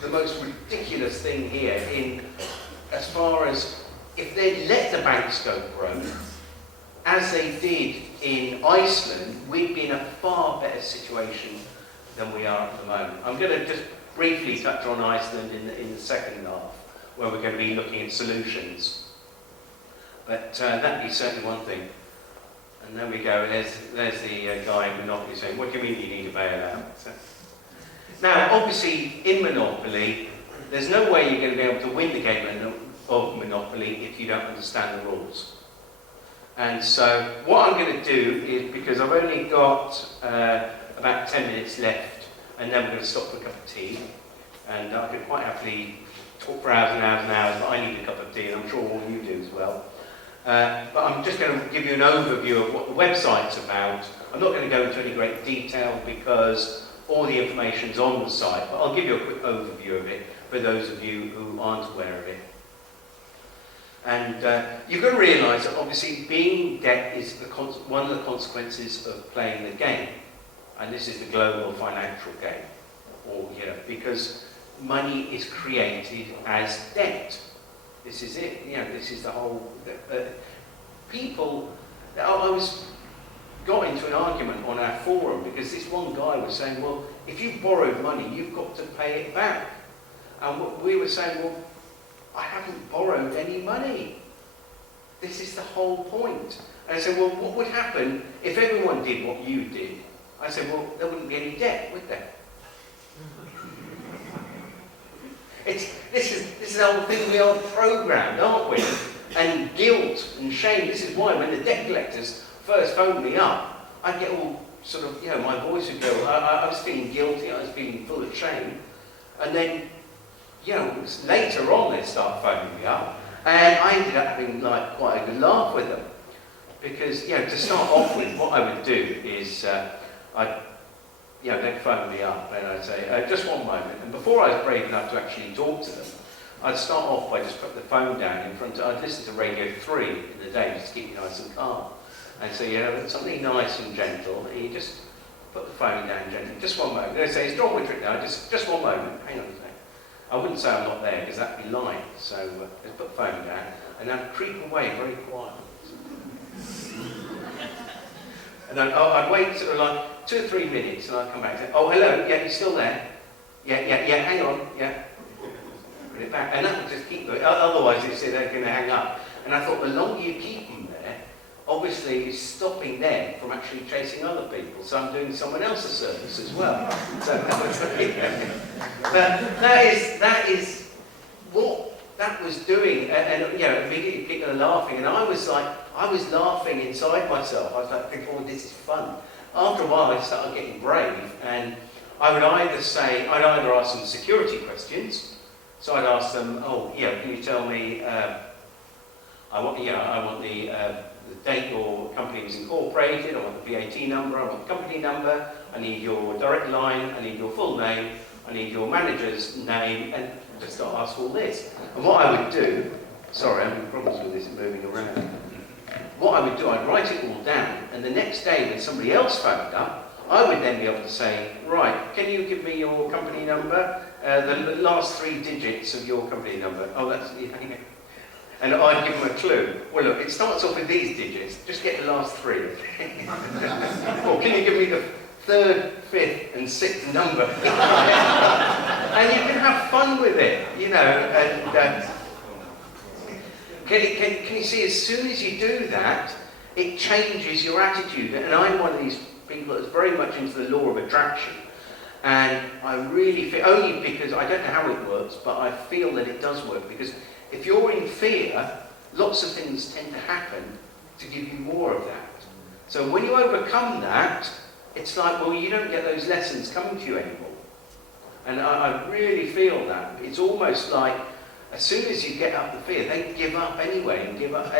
the most ridiculous thing here in as far as if they let the banks go broke, as they did in Iceland, we'd be in a far better situation than we are at the moment. I'm going to just briefly touch on Iceland in the second half, where we're going to be looking at solutions. But that'd be certainly one thing. And there we go. There's the guy in Monopoly saying, "What do you mean you need a bailout?" So, now, obviously, in Monopoly, there's no way you're going to be able to win the game of Monopoly if you don't understand the rules. And so, what I'm going to do is, because I've only got about 10 minutes left, and then we're going to stop for a cup of tea. And I could quite happily talk for hours and hours and hours, but I need a cup of tea, and I'm sure all of you do as well. But I'm just going to give you an overview of what the website's about. I'm not going to go into any great detail because all the information's on the site, but I'll give you a quick overview of it for those of you who aren't aware of it. And you've got to realise that obviously being in debt is one of the consequences of playing the game. And this is the global financial game. Or, you know, because money is created as debt. This is it. You know, this is the whole... people... I got into an argument on our forum because this one guy was saying, well, if you've borrowed money, you've got to pay it back. And we were saying, well, I haven't borrowed any money. This is the whole point. And I said, well, what would happen if everyone did what you did? I said, well, there wouldn't be any debt, would there? This is the whole thing. We are programmed, aren't we? And guilt and shame. This is why when the debt collectors first phoned me up, I'd get all sort of, you know, my voice would go, I was feeling guilty, I was feeling full of shame. And then, you know, later on they start phoning me up. And I ended up having like quite a good laugh with them. Because, you know, to start off with, what I would do is, they'd phone me up and I'd say, just one moment. And before I was brave enough to actually talk to them, I'd start off by just putting the phone down in front of, I'd listen to Radio 3 in the day just to keep me nice and calm. And so, you know, something nice and gentle, and you just put the phone down gently. Just one moment. They'd say, it's Jon Witterick now, just one moment. Hang on a second. I wouldn't say I'm not there because that'd be lying. So just put the phone down and then creep away very quietly. And then I'd wait sort of like 2 or 3 minutes and I'd come back and say, oh, hello, yeah, you're still there? Yeah, hang on, yeah. Put it back. And that would just keep going. Otherwise, they're going to hang up. And I thought, the longer you keep them there, obviously is stopping them from actually chasing other people. So I'm doing someone else's service as well. So but that is what that was doing, and you know, immediately people are laughing, and I was laughing inside myself. I was like, thinking, oh, this is fun. After a while, I started getting brave, and I would either ask them security questions. So I'd ask them, oh, yeah, can you tell me, I want the date your company was incorporated, I want the VAT number, I want the company number, I need your direct line, I need your full name, I need your manager's name, and just start asking all this. And what I would do, sorry, I'm having problems with this moving around. What I would do, I'd write it all down, and the next day when somebody else phoned up, I would then be able to say, right, can you give me your company number, the last 3 digits of your company number? Oh, that's, yeah. And I'd give them a clue. Well, look, it starts off with these digits, just get the last 3. Or can you give me the 3rd, 5th, and 6th number? And you can have fun with it, you know, and can you see, as soon as you do that, it changes your attitude. And I'm one of these people that's very much into the law of attraction. And I really feel, only because I don't know how it works, but I feel that it does work. Because if you're in fear, lots of things tend to happen to give you more of that. So when you overcome that, it's like, well, you don't get those lessons coming to you anymore. And I really feel that. It's almost like, as soon as you get up the fear, they give up anyway, and give up.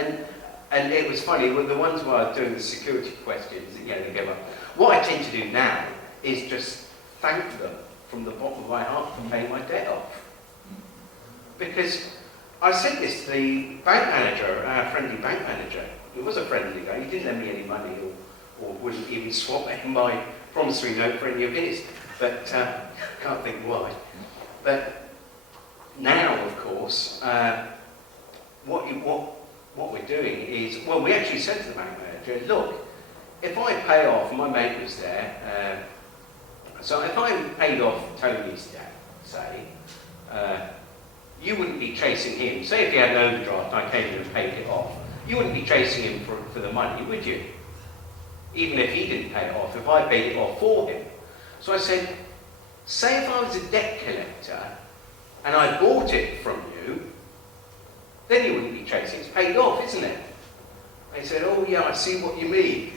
And it was funny, with the ones where I was doing the security questions, you know, they give up. What I tend to do now is just thank them from the bottom of my heart for paying my debt off. Because I said this to the bank manager, our friendly bank manager. He was a friendly guy. He didn't lend me any money or wouldn't even swap my promissory note for any of his. But can't think why. But now, of course, what we're doing is, well, we actually said to the bank manager, look, if I pay off, my mate was there, so if I paid off Tony's debt, say, you wouldn't be chasing him. Say if he had an overdraft, I came in and paid it off. You wouldn't be chasing him for the money, would you? Even if he didn't pay it off, if I paid it off for him. So I said, say if I was a debt collector and I bought it from you, then you wouldn't be chasing. It's paid off, isn't it? They said, oh yeah, I see what you mean.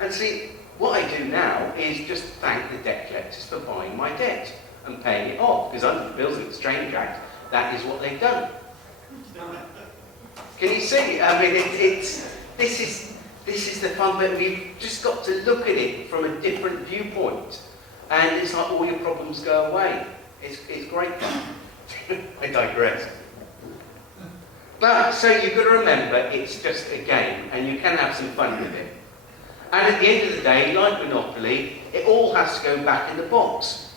And see, what I do now is just thank the debt collectors for buying my debt and paying it off, because under the Bills of Exchange Act, that is what they've done. Can you see? I mean, this is the fun bit. We've just got to look at it from a different viewpoint, and it's like all your problems go away. It's great fun. I digress. But, so you've got to remember, it's just a game, and you can have some fun with it. And at the end of the day, like Monopoly, it all has to go back in the box.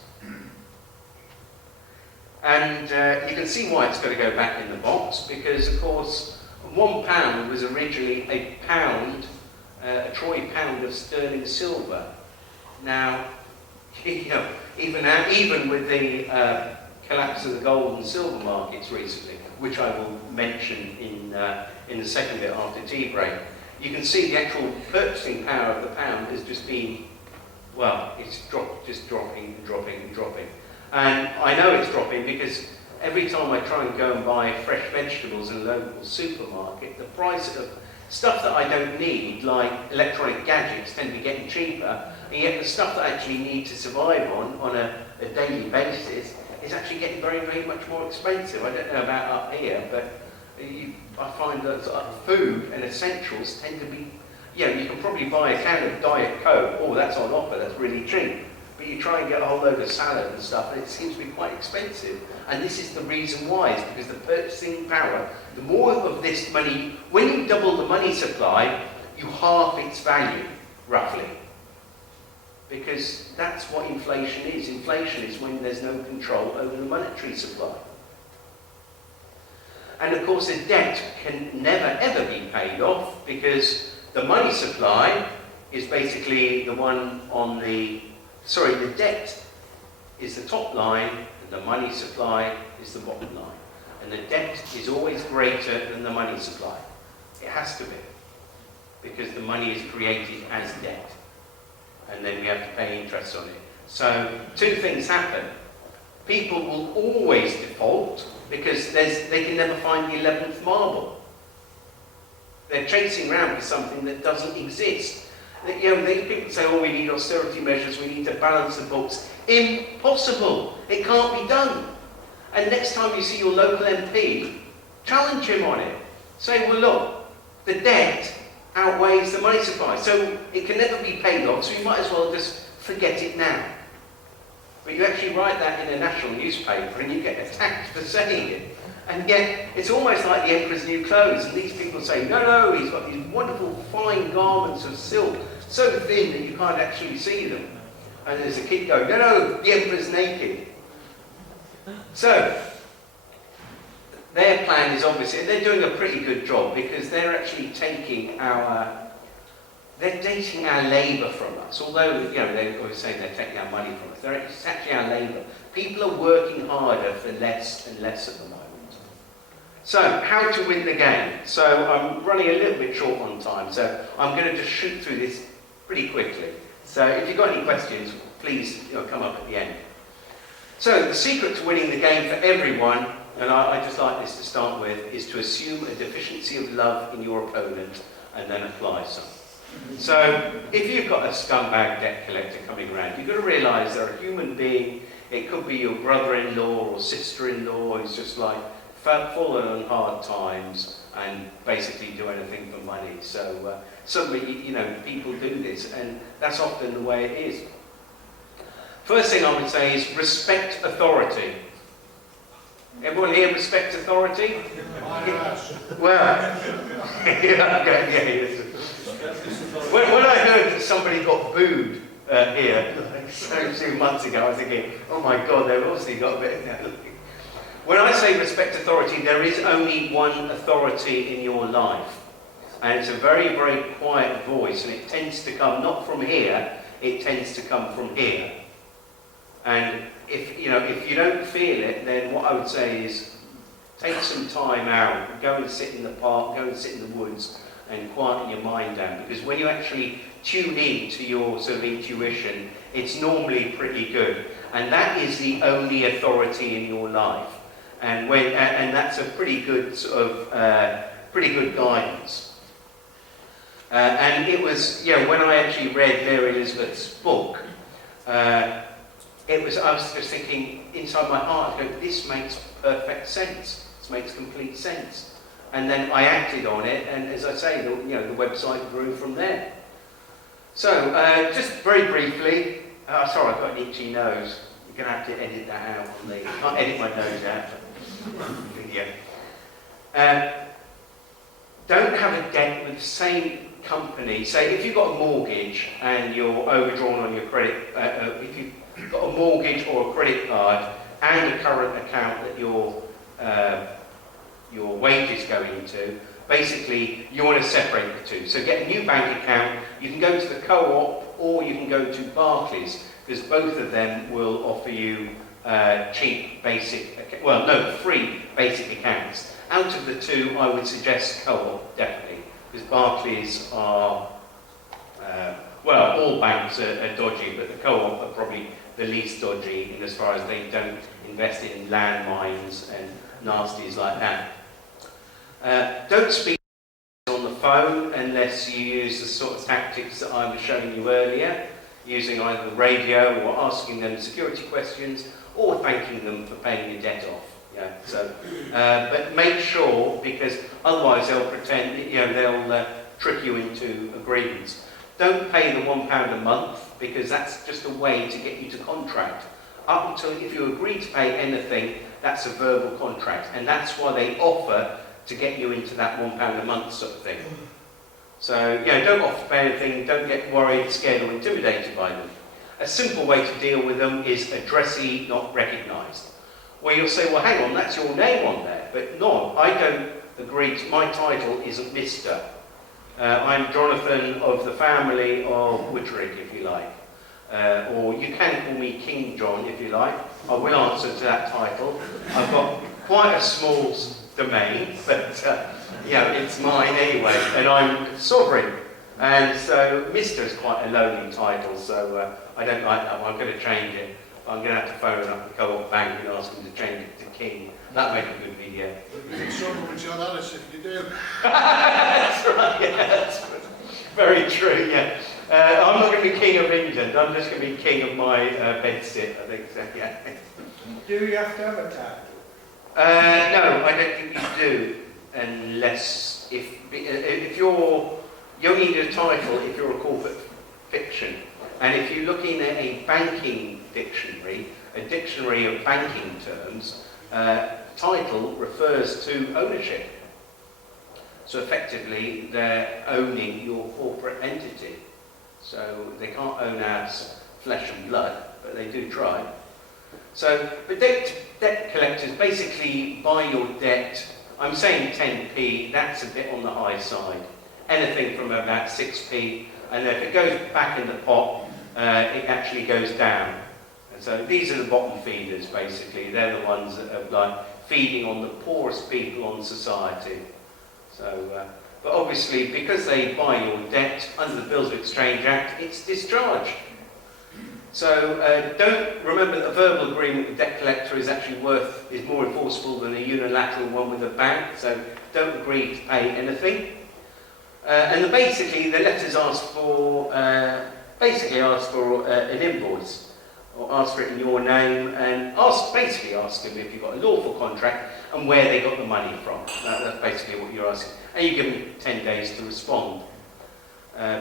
And you can see why it's got to go back in the box, because, of course, £1 was originally a troy pound of sterling silver. Now, you know, even with the collapse of the gold and silver markets recently, which I will mention in the second bit after tea break, you can see the actual purchasing power of the pound has just been, well, it's just dropping and dropping and dropping. And I know it's dropping because every time I try and go and buy fresh vegetables in a local supermarket, the price of stuff that I don't need, like electronic gadgets, tend to be getting cheaper, and yet the stuff that I actually need to survive on a daily basis is actually getting very, very much more expensive. I don't know about up here, but I find that food and essentials tend to be, you know, you can probably buy a can of Diet Coke, oh, that's on offer, that's really cheap. But you try and get a whole load of salad and stuff, and it seems to be quite expensive. And this is the reason why, is because the purchasing power, the more of this money, when you double the money supply, you halve its value, roughly. Because that's what inflation is. Inflation is when there's no control over the monetary supply. And of course, the debt can never ever be paid off, because the money supply is basically the one on the debt is the top line, and the money supply is the bottom line. And the debt is always greater than the money supply. It has to be. because the money is created as debt. And then we have to pay interest on it. So two things happen. People will always default because they can never find the 11th marble. They're chasing around for something that doesn't exist. People say, oh, we need austerity measures, we need to balance the books. Impossible. It can't be done. And next time you see your local MP, challenge him on it. Say, well, look, the debt outweighs the money supply, so it can never be paid off, so you might as well just forget it now. But you actually write that in a national newspaper and you get attacked for saying it. And yet, it's almost like the emperor's new clothes, and these people say, no, he's got these wonderful fine garments of silk, so thin that you can't actually see them. And there's a kid going, no, the emperor's naked. So, their plan is obviously, they're doing a pretty good job because they're actually taking they're dating our labour from us. Although, they're always saying they're taking our money from us. It's actually our labour. People are working harder for less and less at the moment. So, how to win the game? So, I'm running a little bit short on time, so I'm going to just shoot through this pretty quickly. So, if you've got any questions, please come up at the end. So, the secret to winning the game for everyone, and I just like this to start with, is to assume a deficiency of love in your opponent and then apply some. So, if you've got a scumbag debt collector coming around, you've got to realise they're a human being. It could be your brother-in-law or sister-in-law who's just like fallen on hard times and basically do anything for money. So, suddenly, people do this, and that's often the way it is. First thing I would say is respect authority. Everyone here respect authority? Well, when I heard that somebody got booed here a few months ago, I was thinking, oh my God, they've obviously got a bit of... When I say respect authority, there is only one authority in your life. And it's a very, very quiet voice, and it tends to come not from here, it tends to come from here. And if you don't feel it, then what I would say is take some time out, go and sit in the park, go and sit in the woods and quieten your mind down, because when you actually tune in to your sort of intuition, it's normally pretty good. And that is the only authority in your life. And that's a pretty good sort of pretty good guidance. And it was, when I actually read Mary Elizabeth's book, I was just thinking inside my heart, this makes perfect sense. This makes complete sense. And then I acted on it, and as I say, the website grew from there. So, just very briefly, sorry, I've got an itchy nose. You're going to have to edit that out on the... I can't edit my nose out. Video. Don't have a debt with the same company. Say, if you've got a mortgage and you're overdrawn on your credit, if you've got a mortgage or a credit card and a current account that your wages go into, basically you want to separate the two. So get a new bank account. You can go to the co-op or you can go to Barclays, because both of them will offer you cheap basic, free basic accounts. Out of the two, I would suggest co-op, definitely, because Barclays are, all banks are dodgy, but the co-op are probably the least dodgy in as far as they don't invest in landmines and nasties like that. Don't speak on the phone unless you use the sort of tactics that I was showing you earlier, using either the radio or asking them security questions or thanking them for paying your debt off. But make sure, because otherwise they'll pretend, they'll trick you into agreements. Don't pay the £1 a month, because that's just a way to get you to contract. Up until, if you agree to pay anything, that's a verbal contract, and that's why they offer to get you into that £1 a month sort of thing. So, don't offer to pay anything, don't get worried, scared or intimidated by them. A simple way to deal with them is addressee not recognised. Where you'll say, well, hang on, that's your name on there. But no, I don't agree to, my title isn't Mr. I'm Jonathan of the family of Witterick, if you like. Or you can call me King John, if you like. I will answer to that title. I've got quite a small domain, but it's mine anyway, and I'm sovereign. And so Mr. is quite a lowly title, so I don't like that one. I'm going to change it. I'm going to have to phone up the Co-op Bank and ask them to change it to King. That make a good video. You're in trouble with John Alice if you do. That's right, yeah, that's very true, yeah. I'm not going to be King of England, I'm just going to be King of my bedsit, I think so, yeah. Do you have to have a title? No, I don't think you do, unless, if you're, you only need a title if you're a corporate fiction. And if you're looking at a banking dictionary, a dictionary of banking terms, title refers to ownership. So effectively, they're owning your corporate entity. So they can't own us flesh and blood, but they do try. So, but debt collectors basically buy your debt. I'm saying 10p, that's a bit on the high side. Anything from about 6p, and if it goes back in the pot, it actually goes down. And so these are the bottom feeders, basically. They're the ones that are like feeding on the poorest people on society. So, but obviously, because they buy your debt under the Bills of Exchange Act, it's discharged. So don't remember that a verbal agreement with debt collector is actually is more enforceable than a unilateral one with a bank. So don't agree to pay anything. And basically, the letters ask for an invoice, or ask for it in your name, and basically ask them if you've got a lawful contract and where they got the money from. That's basically what you're asking. And you give them 10 days to respond.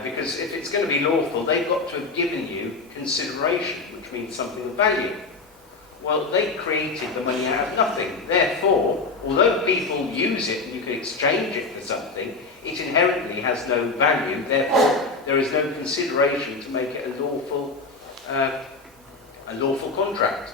Because if it's going to be lawful, they've got to have given you consideration, which means something of value. Well, they created the money out of nothing. Therefore, although people use it and you can exchange it for something, it inherently has no value. Therefore, there is no consideration to make it a lawful contract.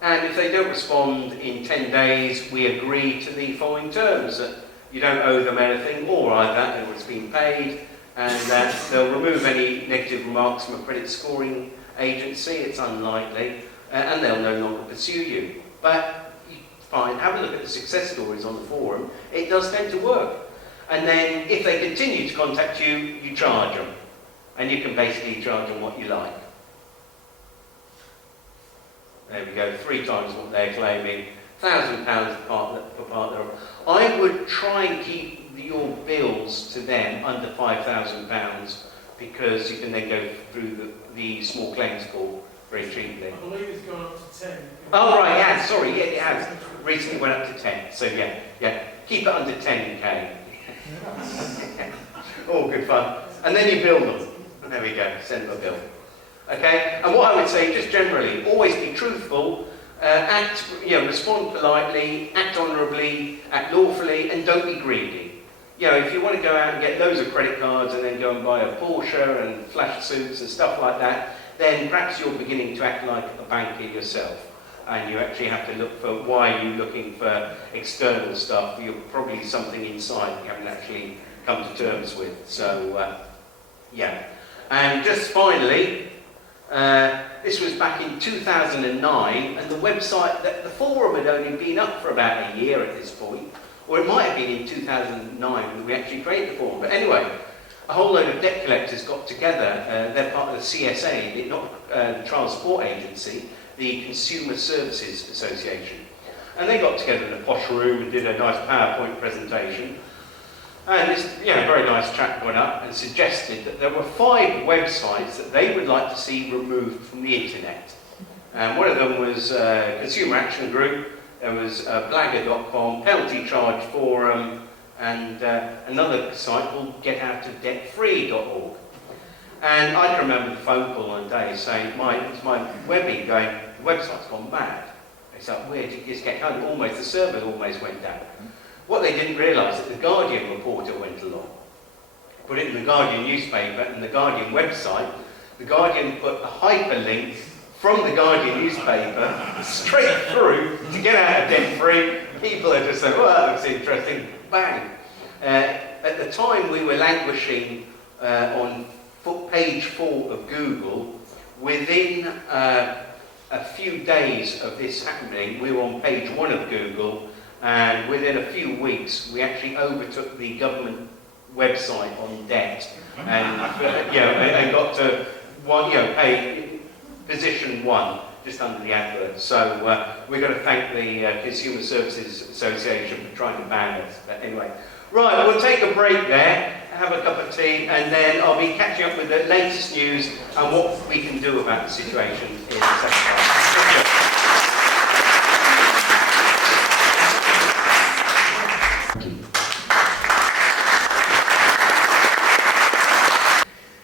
And if they don't respond in 10 days, we agree to the following terms: that you don't owe them anything, or either it's been paid, and that they'll remove any negative remarks from a credit scoring agency. It's unlikely, and they'll no longer pursue you. But fine, have a look at the success stories on the forum. It does tend to work. And then if they continue to contact you, you charge them. And you can basically charge them what you like. There we go, 3 times what they're claiming. £1,000 per partner. I would try and keep your bills to them under £5,000, because you can then go through the small claims court very cheaply. I believe it's gone up to 10. Oh right, yeah, sorry, yeah, it has. Recently went up to 10, so yeah. Keep it under 10k. All good fun. And then you bill them. And there we go, send them a bill. Okay, and what I would say, just generally, always be truthful, respond politely, act honourably, act lawfully, and don't be greedy. If you want to go out and get loads of credit cards and then go and buy a Porsche and flash suits and stuff like that, then perhaps you're beginning to act like a banker yourself. And you actually have to look for why you're looking for external stuff. You're probably something inside you haven't actually come to terms with. So, yeah. And just finally, this was back in 2009, and the website, the forum had only been up for about a year at this point, or it might have been in 2009 when we actually created the forum. But anyway, a whole load of debt collectors got together. They're part of the CSA, not the Trial Support Agency, the Consumer Services Association. And they got together in a posh room and did a nice PowerPoint presentation. And this very nice chap got up and suggested that there were 5 websites that they would like to see removed from the internet. And one of them was Consumer Action Group, there was blagger.com, Penalty Charge Forum, and another site called getoutofdebtfree.org. And I can remember the phone call one day saying, my Webby going, the website's gone mad. It's like, where did you just get home? The server almost went down. What they didn't realise is that the Guardian reporter went along, put it in the Guardian newspaper and the Guardian website. The Guardian put a hyperlink from the Guardian newspaper straight through to get out of debt free. People are just saying, well, that looks interesting. Bang. At the time we were languishing on page 4 of Google. Within a few days of this happening, we were on page 1 of Google, And within a few weeks, we actually overtook the government website on debt, and and got to a position 1 just under the advert. So we're going to thank the Consumer Services Association for trying to ban us. But anyway, right, we'll take a break there, have a cup of tea, and then I'll be catching up with the latest news and what we can do about the situation in the second half.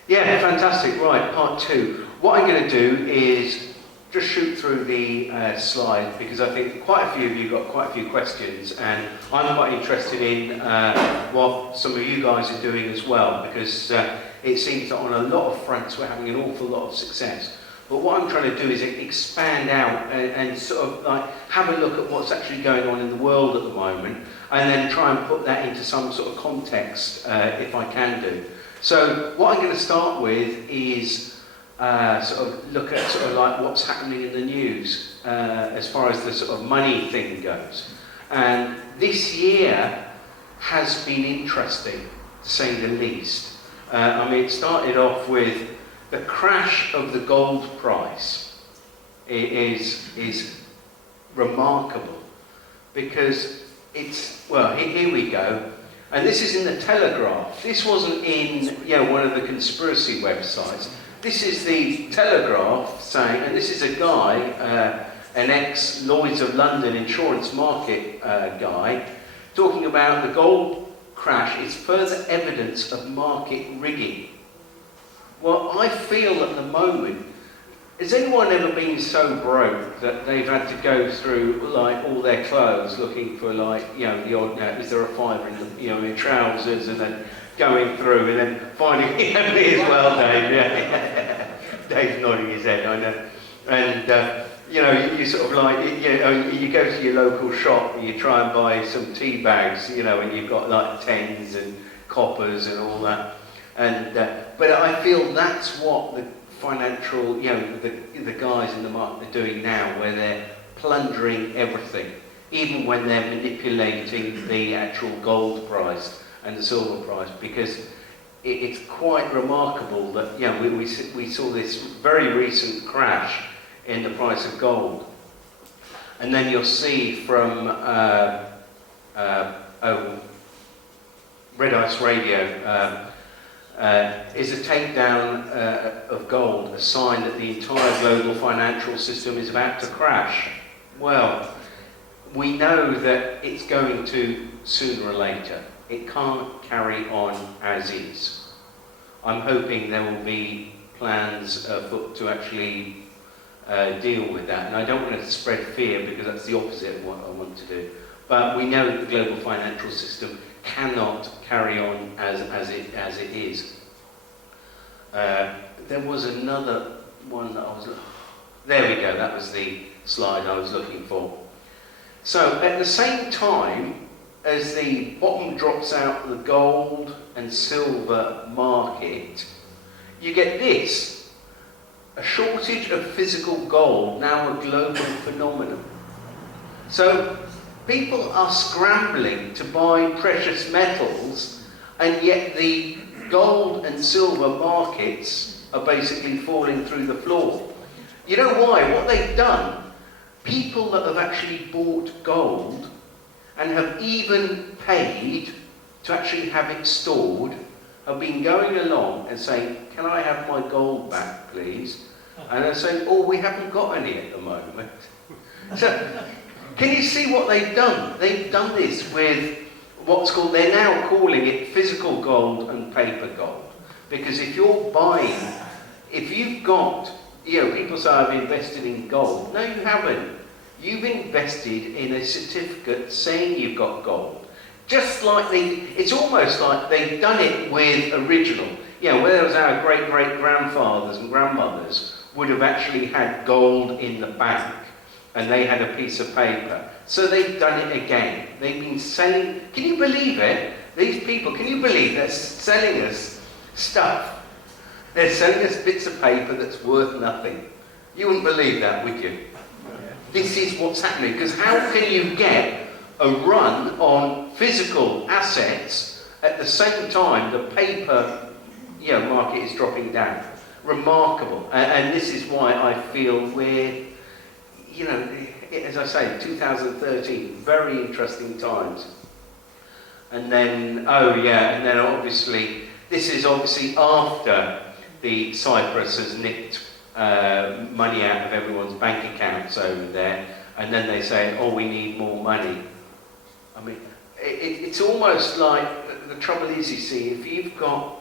Yeah, fantastic. Right, part 2. What I'm going to do is just shoot through the slides, because I think quite a few of you got quite a few questions, and I'm quite interested in what some of you guys are doing as well, because it seems that on a lot of fronts we're having an awful lot of success. But what I'm trying to do is expand out and sort of like have a look at what's actually going on in the world at the moment, and then try and put that into some sort of context if I can do. So what I'm going to start with is sort of look at sort of like what's happening in the news as far as the sort of money thing goes. And this year has been interesting, to say the least. I mean, it started off with the crash of the gold price. It is remarkable, because it's, well, here we go. And this is in the Telegraph. This wasn't in one of the conspiracy websites. This is the Telegraph saying, and this is a guy, an ex-Lloyd's of London insurance market guy, talking about the gold crash is further evidence of market rigging. Well, I feel at the moment, has anyone ever been so broke that they've had to go through like all their clothes looking for like, the odd, is there a fibre in the, in their trousers, and then going through and then finding, me as well, Dave, yeah. Dave's nodding his head, I know. And, you sort of like, you go to your local shop and you try and buy some tea bags, and you've got like tens and coppers and all that. And, but I feel that's what the financial, the guys in the market are doing now, where they're plundering everything, even when they're manipulating the actual gold price and the silver price, because it's quite remarkable that we saw this very recent crash in the price of gold, and then you'll see from Red Ice Radio. Is a takedown of gold a sign that the entire global financial system is about to crash? Well, we know that it's going to sooner or later. It can't carry on as is. I'm hoping there will be plans afoot to actually deal with that. And I don't want to spread fear, because that's the opposite of what I want to do. But we know that the global financial system cannot carry on as it is. There was another one that I was... There we go, that was the slide I was looking for. So at the same time as the bottom drops out the gold and silver market, you get this: a shortage of physical gold, now a global phenomenon. So people are scrambling to buy precious metals, and yet the gold and silver markets are basically falling through the floor. You know why? What they've done, people that have actually bought gold and have even paid to actually have it stored, have been going along and saying, "Can I have my gold back, please?" And they're saying, "Oh, we haven't got any at the moment." So, can you see what they've done? They've done this with what's called, they're now calling it physical gold and paper gold. Because if you're buying, if you've got, people say, "I've invested in gold." No, you haven't. You've invested in a certificate saying you've got gold. Just like it's almost like they've done it with original. Whereas our great-great-grandfathers and grandmothers would have actually had gold in the bank, and they had a piece of paper. So they've done it again. They've been selling, can you believe it? These people, can you believe they're selling us stuff? They're selling us bits of paper that's worth nothing. You wouldn't believe that, would you? This is what's happening, because how can you get a run on physical assets at the same time the paper market is dropping down. Remarkable. And this is why I feel we're, as I say, 2013, very interesting times. And then, and then obviously, this is obviously after the Cyprus has nicked money out of everyone's bank accounts over there, and then they say, oh, we need more money. I mean, it's almost like, the trouble is, you see, if you've got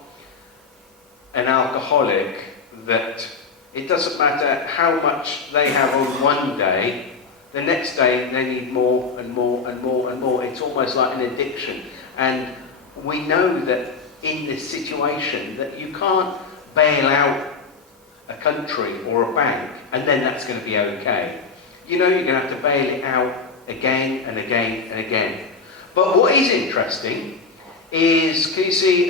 an alcoholic that it doesn't matter how much they have on one day, the next day they need more and more and more and more. It's almost like an addiction. And we know that in this situation that you can't bail out a country or a bank and then that's going to be okay. You're going to have to bail it out again and again and again. But what is interesting is, can you see,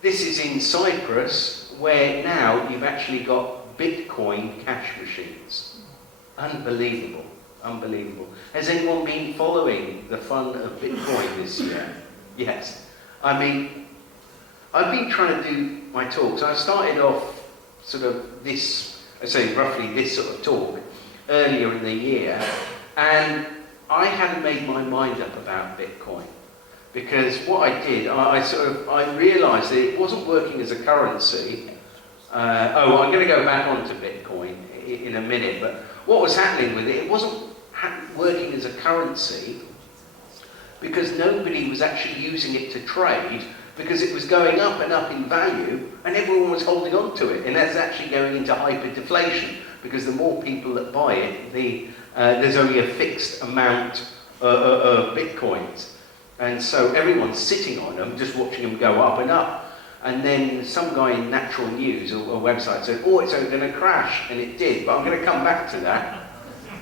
this is in Cyprus, where now you've actually got Bitcoin cash machines. Unbelievable, unbelievable. Has anyone been following the fun of Bitcoin this year? Yes. I mean, I've been trying to do my talks. I started off sort of this, I say roughly this sort of talk, earlier in the year, and I hadn't made my mind up about Bitcoin. Because what I did, I realised that it wasn't working as a currency. I'm going to go back onto Bitcoin in a minute, but what was happening with it, it wasn't working as a currency because nobody was actually using it to trade, because it was going up and up in value and everyone was holding on to it, and that's actually going into hyperdeflation, because the more people that buy it, there's only a fixed amount of Bitcoins. And so everyone's sitting on them, just watching them go up and up. And then some guy in Natural News or a website said, oh, it's going to crash, and it did. But I'm going to come back to that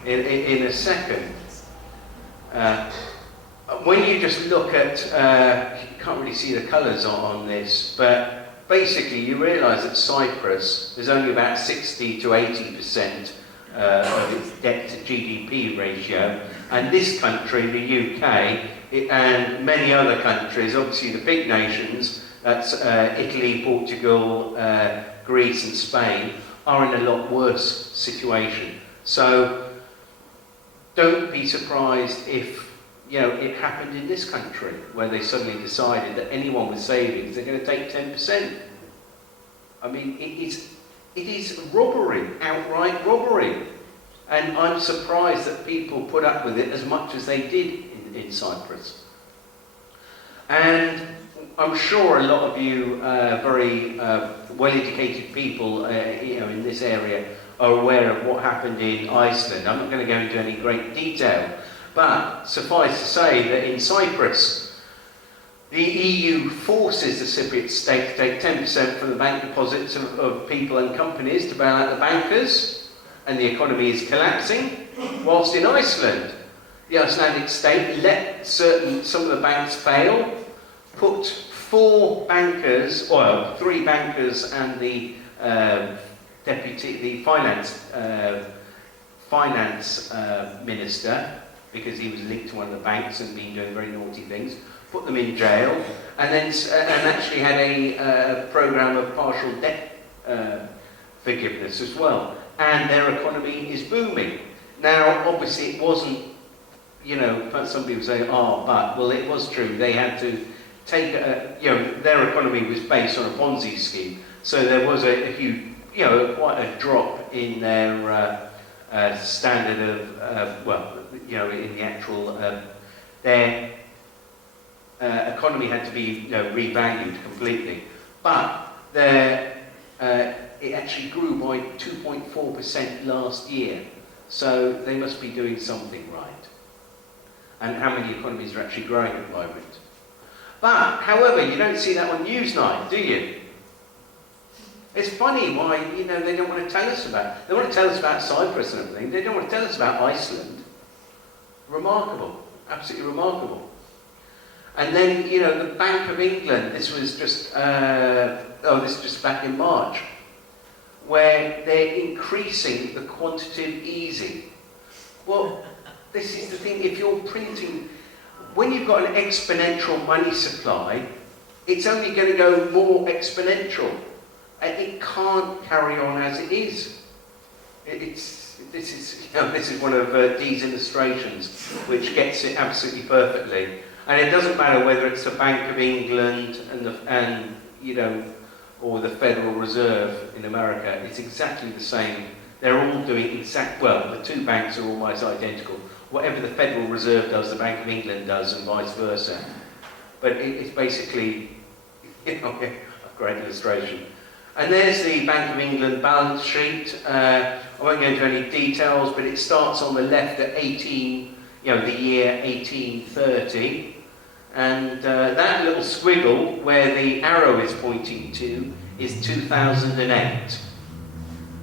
in a second. When you just look at, you can't really see the colours on this, but basically you realise that Cyprus, there's only about 60 to 80% of its debt to GDP ratio, and this country, the UK, and many other countries, obviously the big nations, that's Italy, Portugal, Greece and Spain, are in a lot worse situation. So don't be surprised if it happened in this country, where they suddenly decided that anyone with savings, they're going to take 10%. I mean, it is robbery, outright robbery. And I'm surprised that people put up with it as much as they did in Cyprus. And I'm sure a lot of you very well-educated people in this area are aware of what happened in Iceland. I'm not going to go into any great detail, but suffice to say that in Cyprus, the EU forces the Cypriot state to take 10% from the bank deposits of people and companies to bail out the bankers, and the economy is collapsing, whilst in Iceland, the Icelandic state let some of the banks fail, put 3 bankers and the finance minister, because he was linked to one of the banks and been doing very naughty things, put them in jail, and then actually had a program of partial debt forgiveness as well. And their economy is booming. Now, obviously, it wasn't, some people say, well, it was true. They had to take, their economy was based on a Ponzi scheme. So there was a huge, quite a drop in their standard of, in the actual, their economy had to be revalued completely. But it actually grew by 2.4% last year. So they must be doing something right. And how many economies are actually growing at the moment? But, however, you don't see that on Newsnight, do you? It's funny why, they don't want to tell us about. They want to tell us about Cyprus and everything. They don't want to tell us about Iceland. Remarkable. Absolutely remarkable. And then, the Bank of England, this was just back in March, where they're increasing the quantitative easing. Well, this is the thing, if you're printing, when you've got an exponential money supply, it's only going to go more exponential. And it can't carry on as it is. This is one of Dee's illustrations, which gets it absolutely perfectly. And it doesn't matter whether it's the Bank of England or the Federal Reserve in America. It's exactly the same. They're all doing the two banks are almost identical. Whatever the Federal Reserve does, the Bank of England does, and vice versa. But it's basically, a great illustration. And there's the Bank of England balance sheet. I won't go into any details, but it starts on the left at the year 1830. And that little squiggle where the arrow is pointing to is 2008.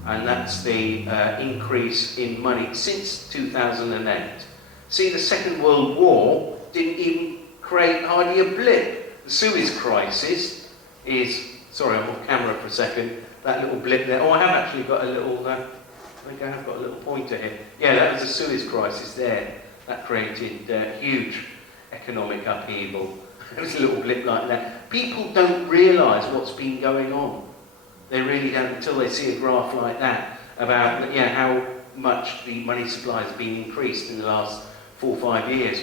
And that's the increase in money since 2008. See, the Second World War didn't even create hardly a blip. The Suez Crisis is, sorry, I'm off camera for a second, that little blip there. Oh, I have actually got a little, I think I have got a little pointer here. Yeah, that was the Suez Crisis there. That created huge economic upheaval. It was a little blip like that. People don't realise what's been going on. They really don't until they see a graph like that about how much the money supply has been increased in the last 4 or 5 years.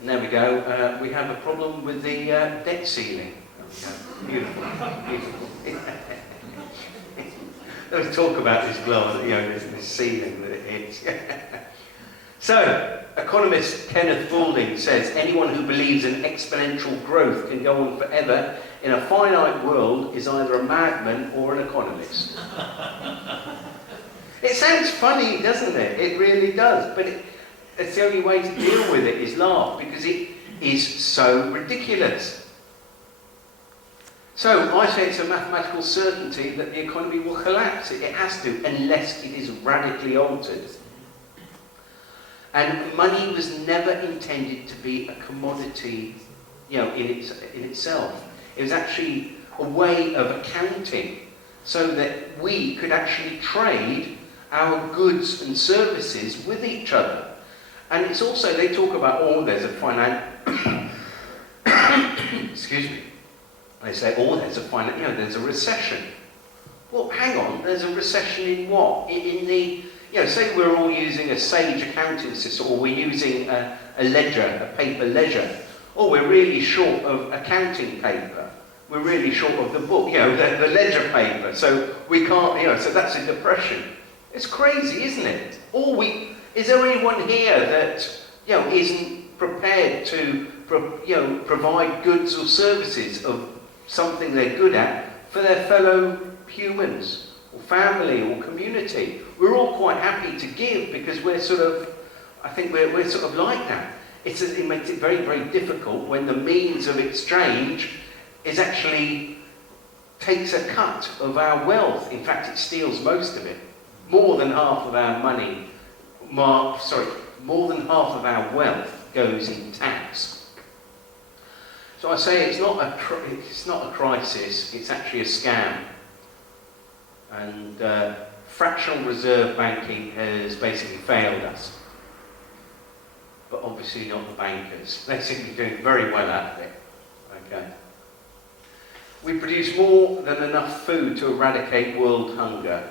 And there we go. We have a problem with the debt ceiling. Beautiful, beautiful. Let's talk about this glass, this ceiling that it hits. So, economist Kenneth Boulding says, anyone who believes in exponential growth can go on forever in a finite world is either a madman or an economist. It sounds funny, doesn't it? It really does. But it's the only way to deal with it is laugh, because it is so ridiculous. So I say it's a mathematical certainty that the economy will collapse. It has to, unless it is radically altered. And money was never intended to be a commodity, in itself. It was actually a way of accounting so that we could actually trade our goods and services with each other. And it's also, they talk about, there's a excuse me. They say, there's a there's a recession. Well, hang on, there's a recession in what? In the, say we're all using a Sage accounting system, or we're using a ledger, a paper ledger, or we're really short of accounting paper. We're really short of the book, the ledger paper. So we can't, so that's a depression. It's crazy, isn't it? Is there anyone here that, isn't prepared to, provide goods or services of something they're good at for their fellow humans, or family, or community? We're all quite happy to give because we're sort of, I think we're sort of like that. It makes it very, very difficult when the means of exchange is actually takes a cut of our wealth. In fact, it steals most of it. More than half of our money, more than half of our wealth goes in tax. So I say it's not a crisis, it's actually a scam. And fractional reserve banking has basically failed us. But obviously not the bankers. They seem to be doing very well at it. Okay. We produce more than enough food to eradicate world hunger.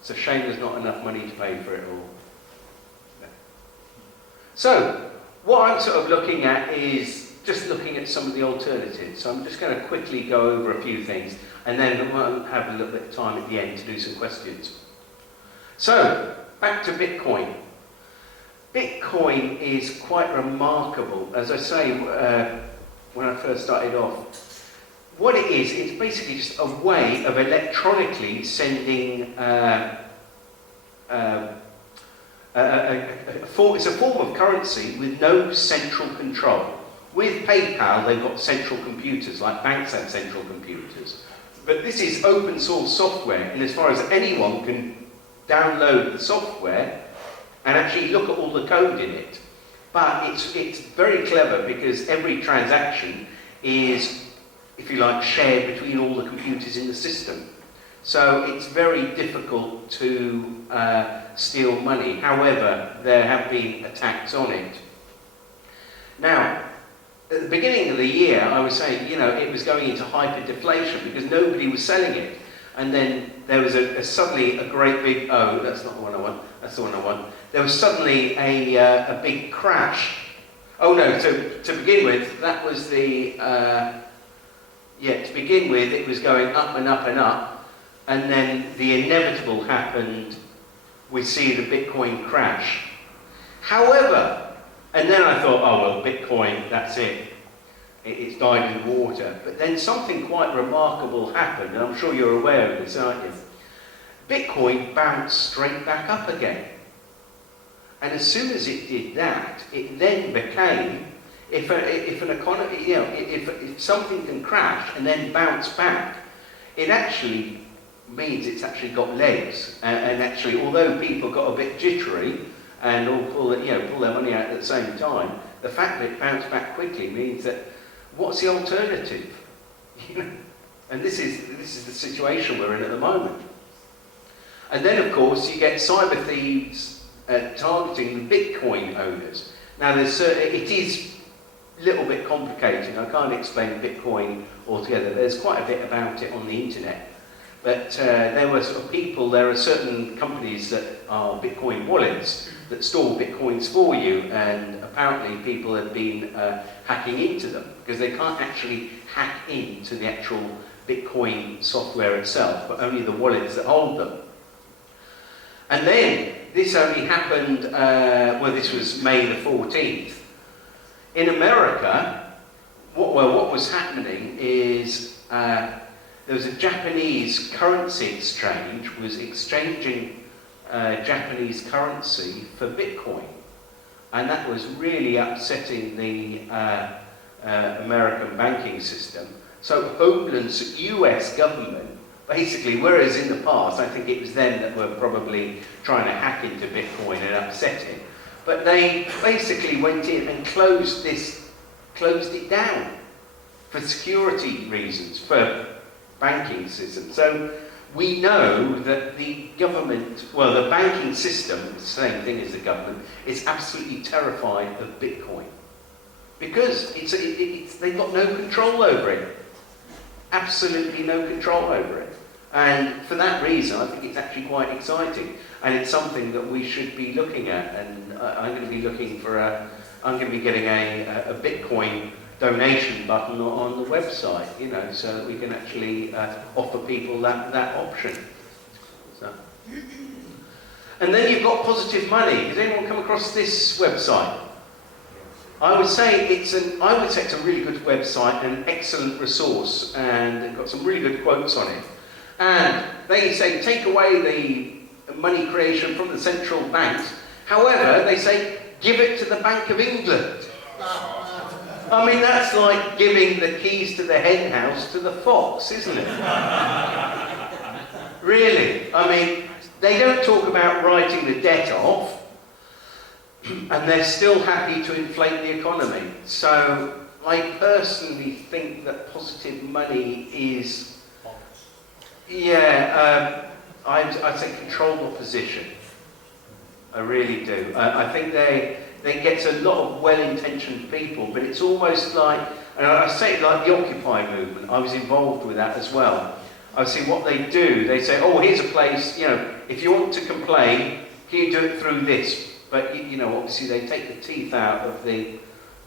It's a shame there's not enough money to pay for it all. So, what I'm sort of looking at is just looking at some of the alternatives. So I'm just going to quickly go over a few things, and then we'll have a little bit of time at the end to do some questions. So, back to Bitcoin. Bitcoin is quite remarkable. As I say, when I first started off, what it is, it's basically just a way of electronically sending it's a form of currency with no central control. With PayPal, they've got central computers, like banks have central computers. But this is open source software, and as far as anyone can download the software and actually look at all the code in it. But it's very clever because every transaction is, if you like, shared between all the computers in the system. So it's very difficult to steal money. However, there have been attacks on it. Now, at the beginning of the year, I was saying, you know, it was going into hyperdeflation because nobody was selling it. And then there was suddenly a great big, oh, that's not the one I want, that's the one I want. There was suddenly a big crash. Oh no, so to begin with, that was the, to begin with, it was going up and up and up. And then the inevitable happened, we see the Bitcoin crash. However, and then I thought, oh well, Bitcoin, that's it. It's died in the water. But then something quite remarkable happened, and I'm sure you're aware of this, aren't you? Bitcoin bounced straight back up again. And as soon as it did that, it then became, if an economy, you know, if something can crash and then bounce back, it actually means it's actually got legs. And actually, although people got a bit jittery and all pull their money out at the same time, the fact that it bounced back quickly means that what's the alternative? And this is the situation we're in at the moment. And then, of course, you get cyber thieves targeting the Bitcoin owners. Now, it is a little bit complicated. I can't explain Bitcoin altogether. There's quite a bit about it on the internet. But there are certain companies that are Bitcoin wallets that store Bitcoins for you, and apparently people have been hacking into them because they can't actually hack into the actual Bitcoin software itself, but only the wallets that hold them. And then, this only happened, this was May the 14th. In America, what was happening is there was a Japanese currency exchange, was exchanging Japanese currency for Bitcoin. And that was really upsetting the American banking system. So Homeland's US government, basically, whereas in the past, I think it was them that were probably trying to hack into Bitcoin and upset it, but they basically went in and closed it down for security reasons, for banking system. So we know that the government, well, the banking system, the same thing as the government, is absolutely terrified of Bitcoin because they've got no control over it. Absolutely no control over it. And for that reason, I think it's actually quite exciting, and it's something that we should be looking at. And I'm going to be looking for I'm going to be getting a Bitcoin donation button on the website, you know, so that we can actually offer people that option. So. And then you've got Positive Money. Has anyone come across this website? I would say it's a really good website, an excellent resource, and they've got some really good quotes on it. And they say take away the money creation from the central banks. However, they say give it to the Bank of England. I mean, that's like giving the keys to the hen house to the fox, isn't it? Really. I mean, they don't talk about writing the debt off, and they're still happy to inflate the economy. So I personally think that Positive Money is, I'd say controlled opposition. I really do. I think they get a lot of well-intentioned people, but it's almost like, and I say it like the Occupy movement. I was involved with that as well. I see what they do. They say, oh, here's a place, you know, if you want to complain, can you do it through this? But, you know, obviously they take the teeth out of the,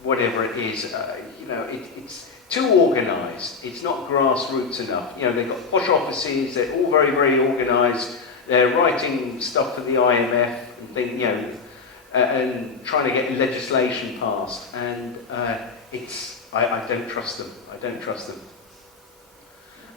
whatever it is, you know, it's too organised. It's not grassroots enough. You know, they've got posh offices, they're all very, very organised. They're writing stuff for the IMF and things, you know, and trying to get legislation passed. And I don't trust them. I don't trust them.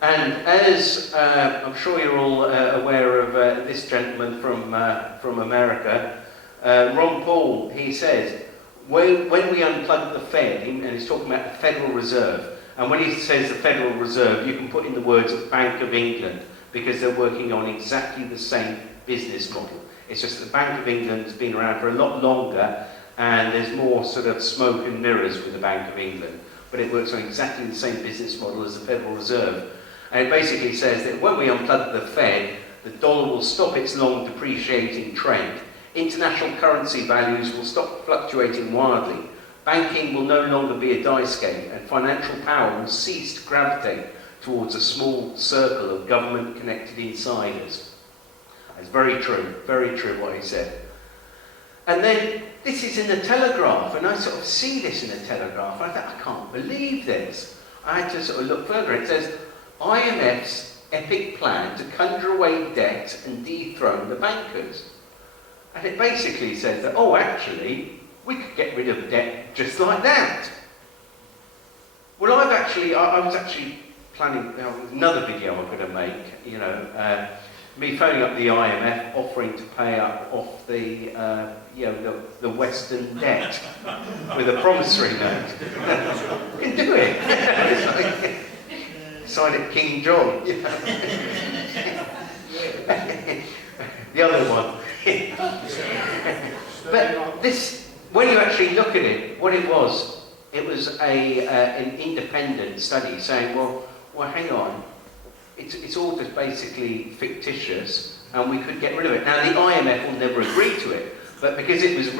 And as I'm sure you're all aware of this gentleman from America, Ron Paul, he says, when we unplug the Fed, and he's talking about the Federal Reserve, and when he says the Federal Reserve, you can put in the words Bank of England, because they're working on exactly the same business model. It's just that the Bank of England has been around for a lot longer, and there's more sort of smoke and mirrors with the Bank of England, but it works on exactly the same business model as the Federal Reserve. And it basically says that when we unplug the Fed, the dollar will stop its long depreciating trend. International currency values will stop fluctuating wildly. Banking will no longer be a dice game, and financial power will cease to gravitate towards a small circle of government-connected insiders. It's very true what he said. And then this is in the Telegraph, and I sort of see this in the Telegraph, and I thought, I can't believe this. I had to sort of look further. It says, IMF's epic plan to conjure away debt and dethrone the bankers. And it basically says that, oh, actually, we could get rid of debt just like that. Well, I was actually planning another video I'm going to make, me phoning up the IMF, offering to pay off the Western debt with a promissory note. You can do it. It's like, sign it King John. The other one. But this, when you actually look at it, what it was an independent study saying, well, hang on, it's all just basically fictitious, and we could get rid of it. Now, the IMF will never agree to it, but because it was a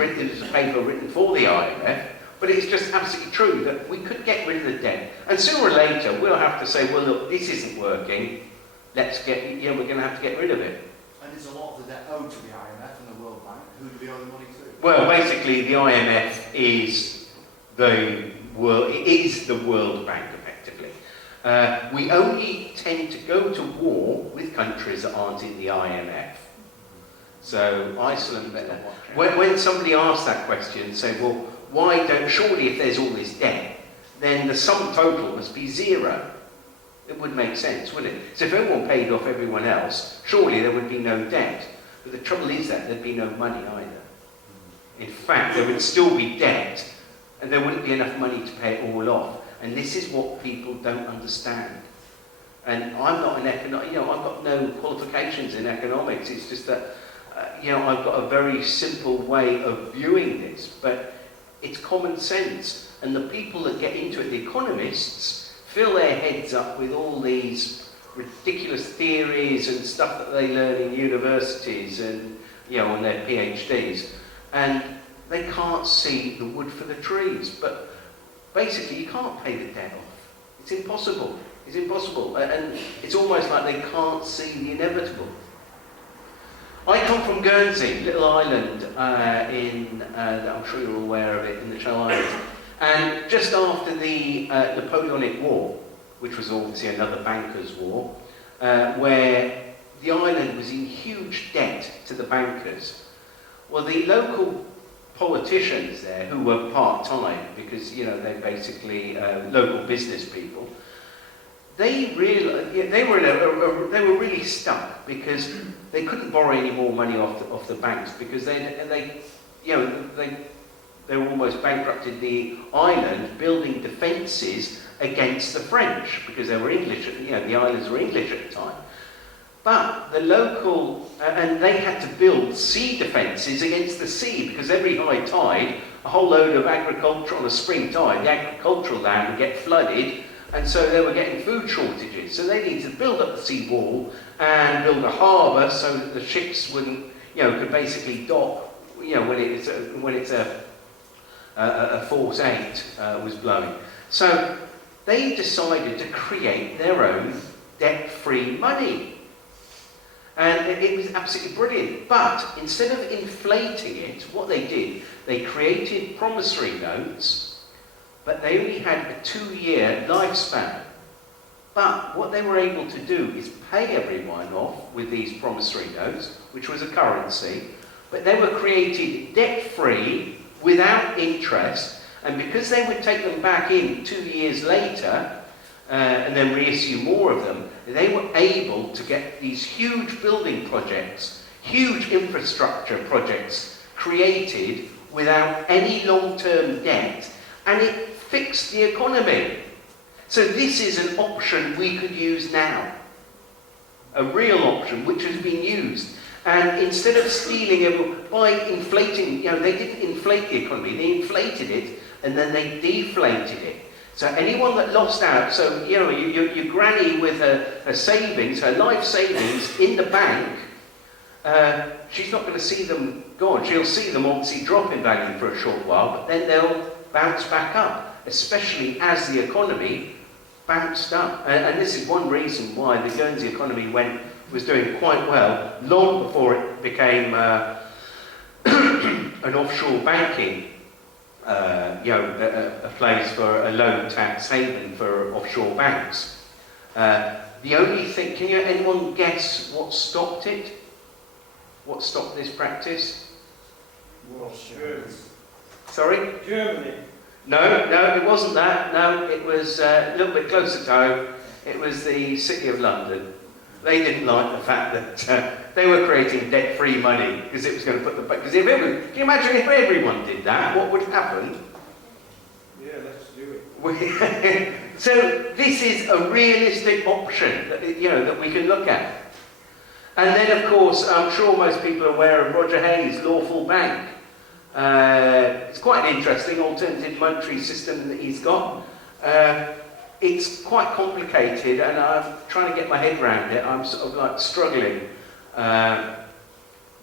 paper written for the IMF, but it's just absolutely true that we could get rid of the debt. And sooner or later, we'll have to say, well, look, this isn't working. We're going to have to get rid of it. And there's a lot of the debt owed to the IMF and the World Bank. Who do we owe the money to? Well, basically, the IMF is the World Bank, effectively. We only tend to go to war with countries that aren't in the IMF. So Iceland, when somebody asks that question, say, well, surely if there's all this debt, then the sum total must be zero. It would make sense, wouldn't it? So if everyone paid off everyone else, surely there would be no debt. But the trouble is that there'd be no money either. In fact, there would still be debt, and there wouldn't be enough money to pay it all off. And this is what people don't understand. And I'm not an I've got no qualifications in economics. It's just that, I've got a very simple way of viewing this. But it's common sense. And the people that get into it, the economists, fill their heads up with all these ridiculous theories and stuff that they learn in universities and, on their PhDs. And they can't see the wood for the trees. But basically, you can't pay the debt off. It's impossible. It's impossible. And it's almost like they can't see the inevitable. I come from Guernsey, little island I'm sure you're aware of it, in the Channel Islands. And just after the Napoleonic War, which was obviously another bankers' war, where the island was in huge debt to the bankers. Well, the local politicians there, who were part-time, because, they're basically local business people, they realized, they were really stuck because they couldn't borrow any more money off the banks because they were almost bankrupted the island building defences against the French because they were English, the islands were English at the time. But the local, and they had to build sea defences against the sea because every high tide, a whole load of agriculture on a spring tide, the agricultural land would get flooded, and so they were getting food shortages. So they needed to build up the sea wall and build a harbour so that the ships wouldn't, could basically dock, when it's a force 8 was blowing. So they decided to create their own debt-free money. And it was absolutely brilliant. But instead of inflating it, what they did, they created promissory notes, but they only had a 2-year lifespan. But what they were able to do is pay everyone off with these promissory notes, which was a currency, but they were created debt-free, without interest, and because they would take them back in 2 years later, and then reissue more of them, they were able to get these huge building projects, huge infrastructure projects created without any long-term debt, and it fixed the economy. So this is an option we could use now. A real option which has been used. And instead of stealing it by inflating, they didn't inflate the economy, they inflated it and then they deflated it. So anyone that lost out, so you know, your granny with her savings, her life savings in the bank, she's not going to see them gone. She'll see them obviously drop in value for a short while, but then they'll bounce back up, especially as the economy bounced up. And this is one reason why the Guernsey economy was doing quite well long before it became an offshore banking, a place for a low tax haven for offshore banks. The only thing, can anyone guess what stopped it? What stopped this practice? Sorry? Germany. No, it wasn't that. No, it was a little bit closer to home. It was the City of London. They didn't like the fact that they were creating debt-free money because it was going to put the... Because if it was, can you imagine if everyone did that, what would happen? Yeah, let's do it. So this is a realistic option that, that we can look at. And then, of course, I'm sure most people are aware of Roger Hayes' Lawful Bank. It's quite an interesting alternative monetary system that he's got. It's quite complicated, and I'm trying to get my head around it. I'm sort of like struggling.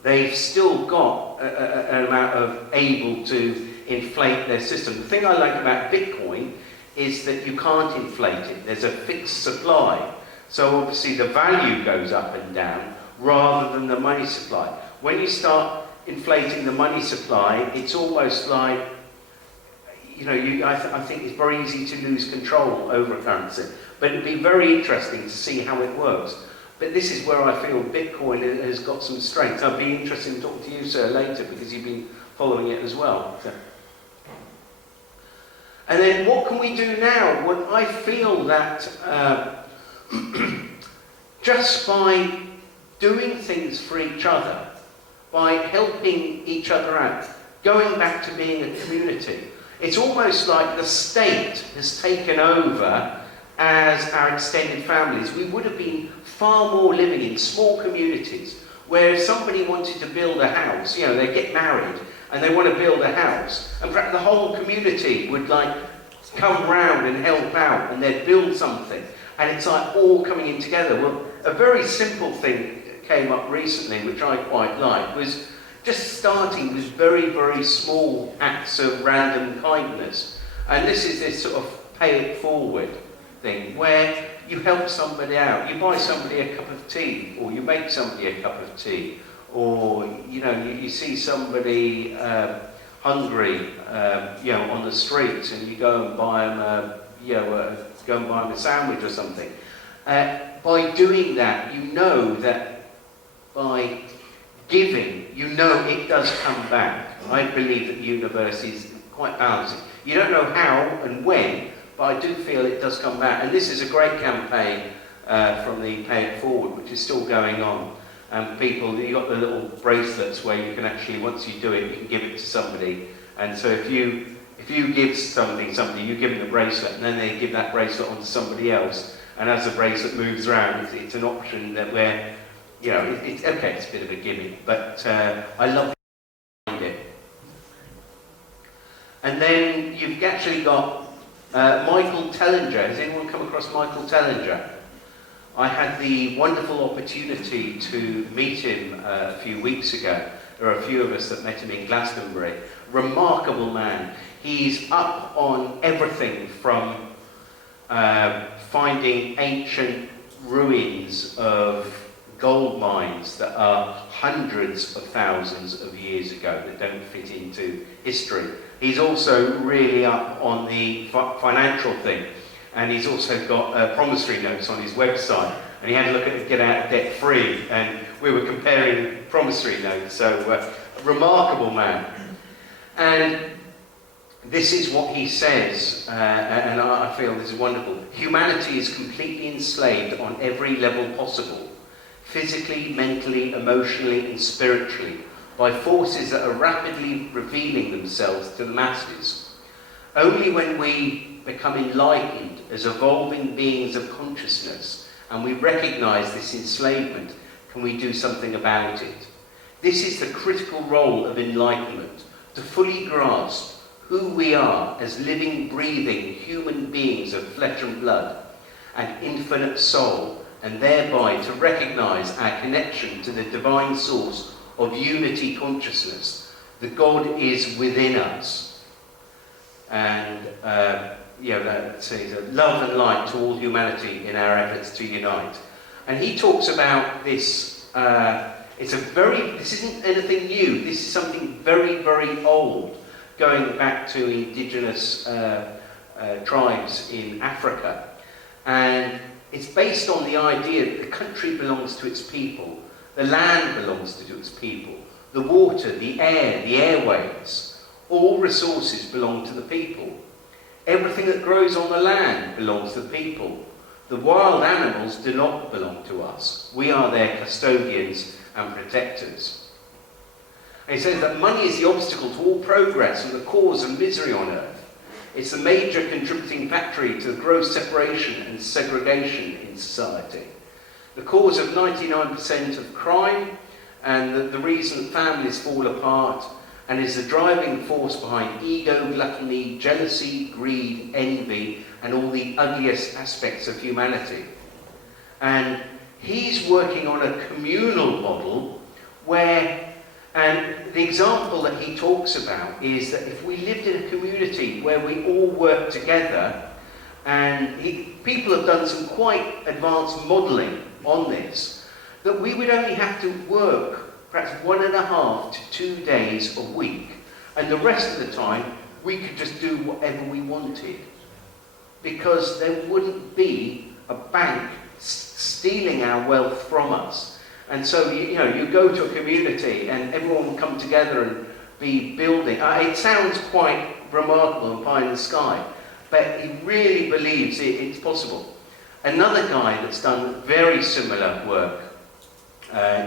They've still got an amount of able to inflate their system. The thing I like about Bitcoin is that you can't inflate it. There's a fixed supply. So obviously the value goes up and down rather than the money supply. When you start inflating the money supply, it's almost like, I think it's very easy to lose control over a currency. But it'd be very interesting to see how it works. But this is where I feel Bitcoin has got some strength. I'd be interested in talking to you, sir, later, because you've been following it as well. So. And then what can we do now? Well, I feel that just by doing things for each other, by helping each other out, going back to being a community, it's almost like the state has taken over as our extended families. We would have been far more living in small communities where if somebody wanted to build a house, they get married and they want to build a house, and perhaps the whole community would come round and help out and they'd build something, and it's like all coming in together. Well, a very simple thing came up recently, which I quite like, was just starting with very, very small acts of random kindness. And this is this sort of pay it forward thing, where you help somebody out. You buy somebody a cup of tea, or you make somebody a cup of tea, or, you see somebody hungry, on the streets, and you go and buy them, a sandwich or something. By doing that, that by giving, it does come back. I believe that the universe is quite balancing. You don't know how and when, but I do feel it does come back. And this is a great campaign from the Pay It Forward, which is still going on. And people, you've got the little bracelets where you can actually, once you do it, you can give it to somebody. And so if you give somebody, you give them the bracelet, and then they give that bracelet on to somebody else. And as the bracelet moves around, it's an option that where, it's okay, it's a bit of a gimmick, but I love it. And then you've actually got Michael Tellinger. Has anyone come across Michael Tellinger? I had the wonderful opportunity to meet him a few weeks ago. There are a few of us that met him in Glastonbury. Remarkable man. He's up on everything from finding ancient ruins of gold mines that are hundreds of thousands of years ago that don't fit into history. He's also really up on the financial thing, and he's also got promissory notes on his website, and he had a look at Get Out Debt Free, and we were comparing promissory notes. So remarkable man. And this is what he says, and I feel this is wonderful. Humanity is completely enslaved on every level possible, physically, mentally, emotionally, and spiritually, by forces that are rapidly revealing themselves to the masses. Only when we become enlightened as evolving beings of consciousness, and we recognize this enslavement, can we do something about it. This is the critical role of enlightenment, to fully grasp who we are as living, breathing human beings of flesh and blood and infinite soul, and thereby to recognise our connection to the divine source of unity consciousness, that God is within us. And that says love and light to all humanity in our efforts to unite. And he talks about this, this isn't anything new, this is something very, very old, going back to indigenous tribes in Africa. And it's based on the idea that the country belongs to its people, the land belongs to its people, the water, the air, the airways, all resources belong to the people. Everything that grows on the land belongs to the people. The wild animals do not belong to us. We are their custodians and protectors. And he says that money is the obstacle to all progress and the cause of misery on earth. It's a major contributing factor to the gross separation and segregation in society. The cause of 99% of crime and the reason families fall apart, and is the driving force behind ego, gluttony, jealousy, greed, envy, and all the ugliest aspects of humanity. And he's working on a communal model where, and the example that he talks about is that if we lived in a community where we all work together, and people have done some quite advanced modelling on this, that we would only have to work perhaps 1.5 to 2 days a week, and the rest of the time we could just do whatever we wanted, because there wouldn't be a bank stealing our wealth from us. And so you go to a community and everyone will come together and be building. It sounds quite remarkable and pie in the sky, but he really believes it's possible. Another guy that's done very similar work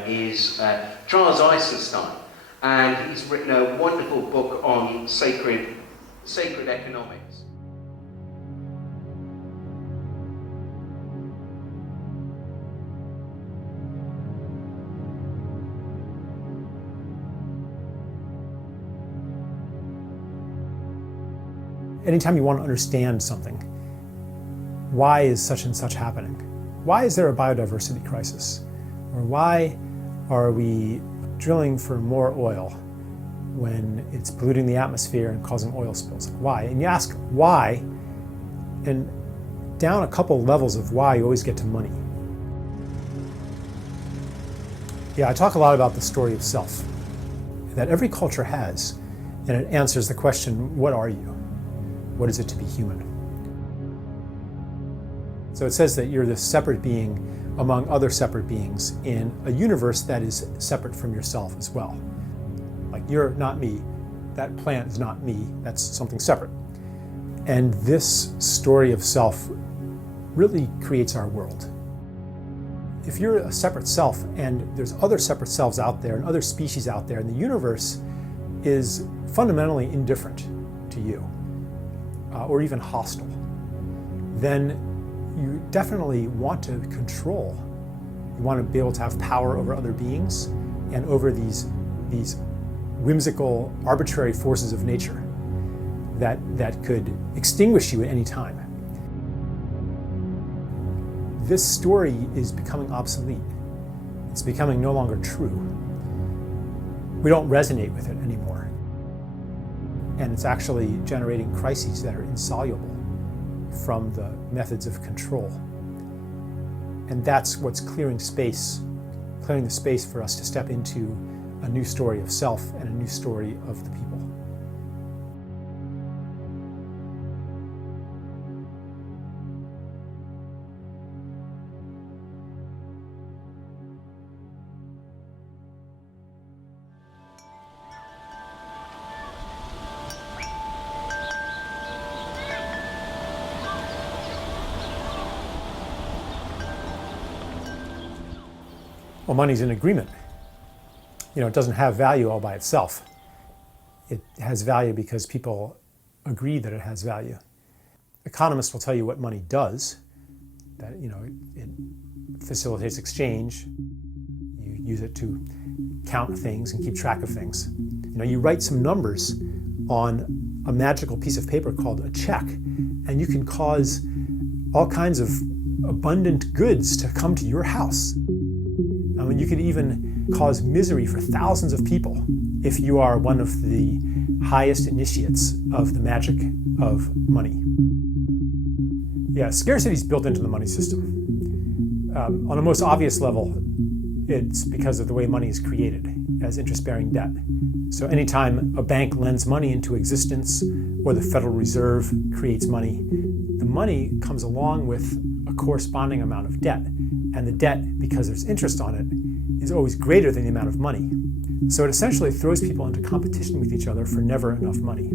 is Charles Eisenstein, and he's written a wonderful book on sacred economics. Anytime you want to understand something, why is such and such happening? Why is there a biodiversity crisis? Or why are we drilling for more oil when it's polluting the atmosphere and causing oil spills? Like, why? And you ask why, and down a couple levels of why, you always get to money. Yeah, I talk a lot about the story of self that every culture has, and it answers the question, what are you? What is it to be human? So it says that you're this separate being among other separate beings in a universe that is separate from yourself as well. Like, you're not me, that plant is not me, that's something separate. And this story of self really creates our world. If you're a separate self and there's other separate selves out there and other species out there, and the universe is fundamentally indifferent to you, or even hostile, then you definitely want to control. You want to be able to have power over other beings and over these whimsical, arbitrary forces of nature that could extinguish you at any time. This story is becoming obsolete. It's becoming no longer true. We don't resonate with it anymore. And it's actually generating crises that are insoluble from the methods of control. And that's what's clearing the space for us to step into a new story of self and a new story of the people. Well, money's an agreement. It doesn't have value all by itself. It has value because people agree that it has value. Economists will tell you what money does, that it facilitates exchange. You use it to count things and keep track of things. You write some numbers on a magical piece of paper called a check, and you can cause all kinds of abundant goods to come to your house. I mean, you could even cause misery for thousands of people if you are one of the highest initiates of the magic of money. Yeah, scarcity is built into the money system. On a most obvious level, it's because of the way money is created as interest-bearing debt. So anytime a bank lends money into existence or the Federal Reserve creates money, the money comes along with a corresponding amount of debt. And the debt, because there's interest on it, is always greater than the amount of money. So it essentially throws people into competition with each other for never enough money.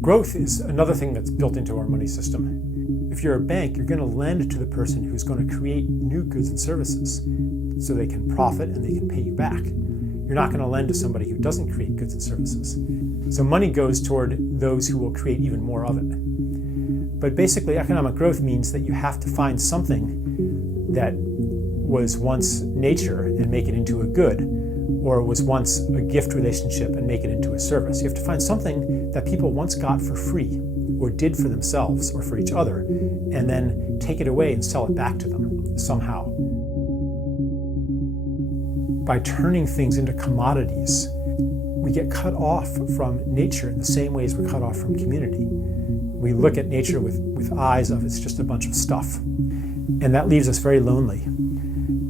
Growth is another thing that's built into our money system. If you're a bank, you're going to lend to the person who's going to create new goods and services so they can profit and they can pay you back. You're not going to lend to somebody who doesn't create goods and services. So money goes toward those who will create even more of it. But basically, economic growth means that you have to find something that was once nature and make it into a good, or was once a gift relationship and make it into a service. You have to find something that people once got for free, or did for themselves or for each other, and then take it away and sell it back to them somehow. By turning things into commodities, we get cut off from nature in the same ways we're cut off from community. We look at nature with eyes of it's just a bunch of stuff. And that leaves us very lonely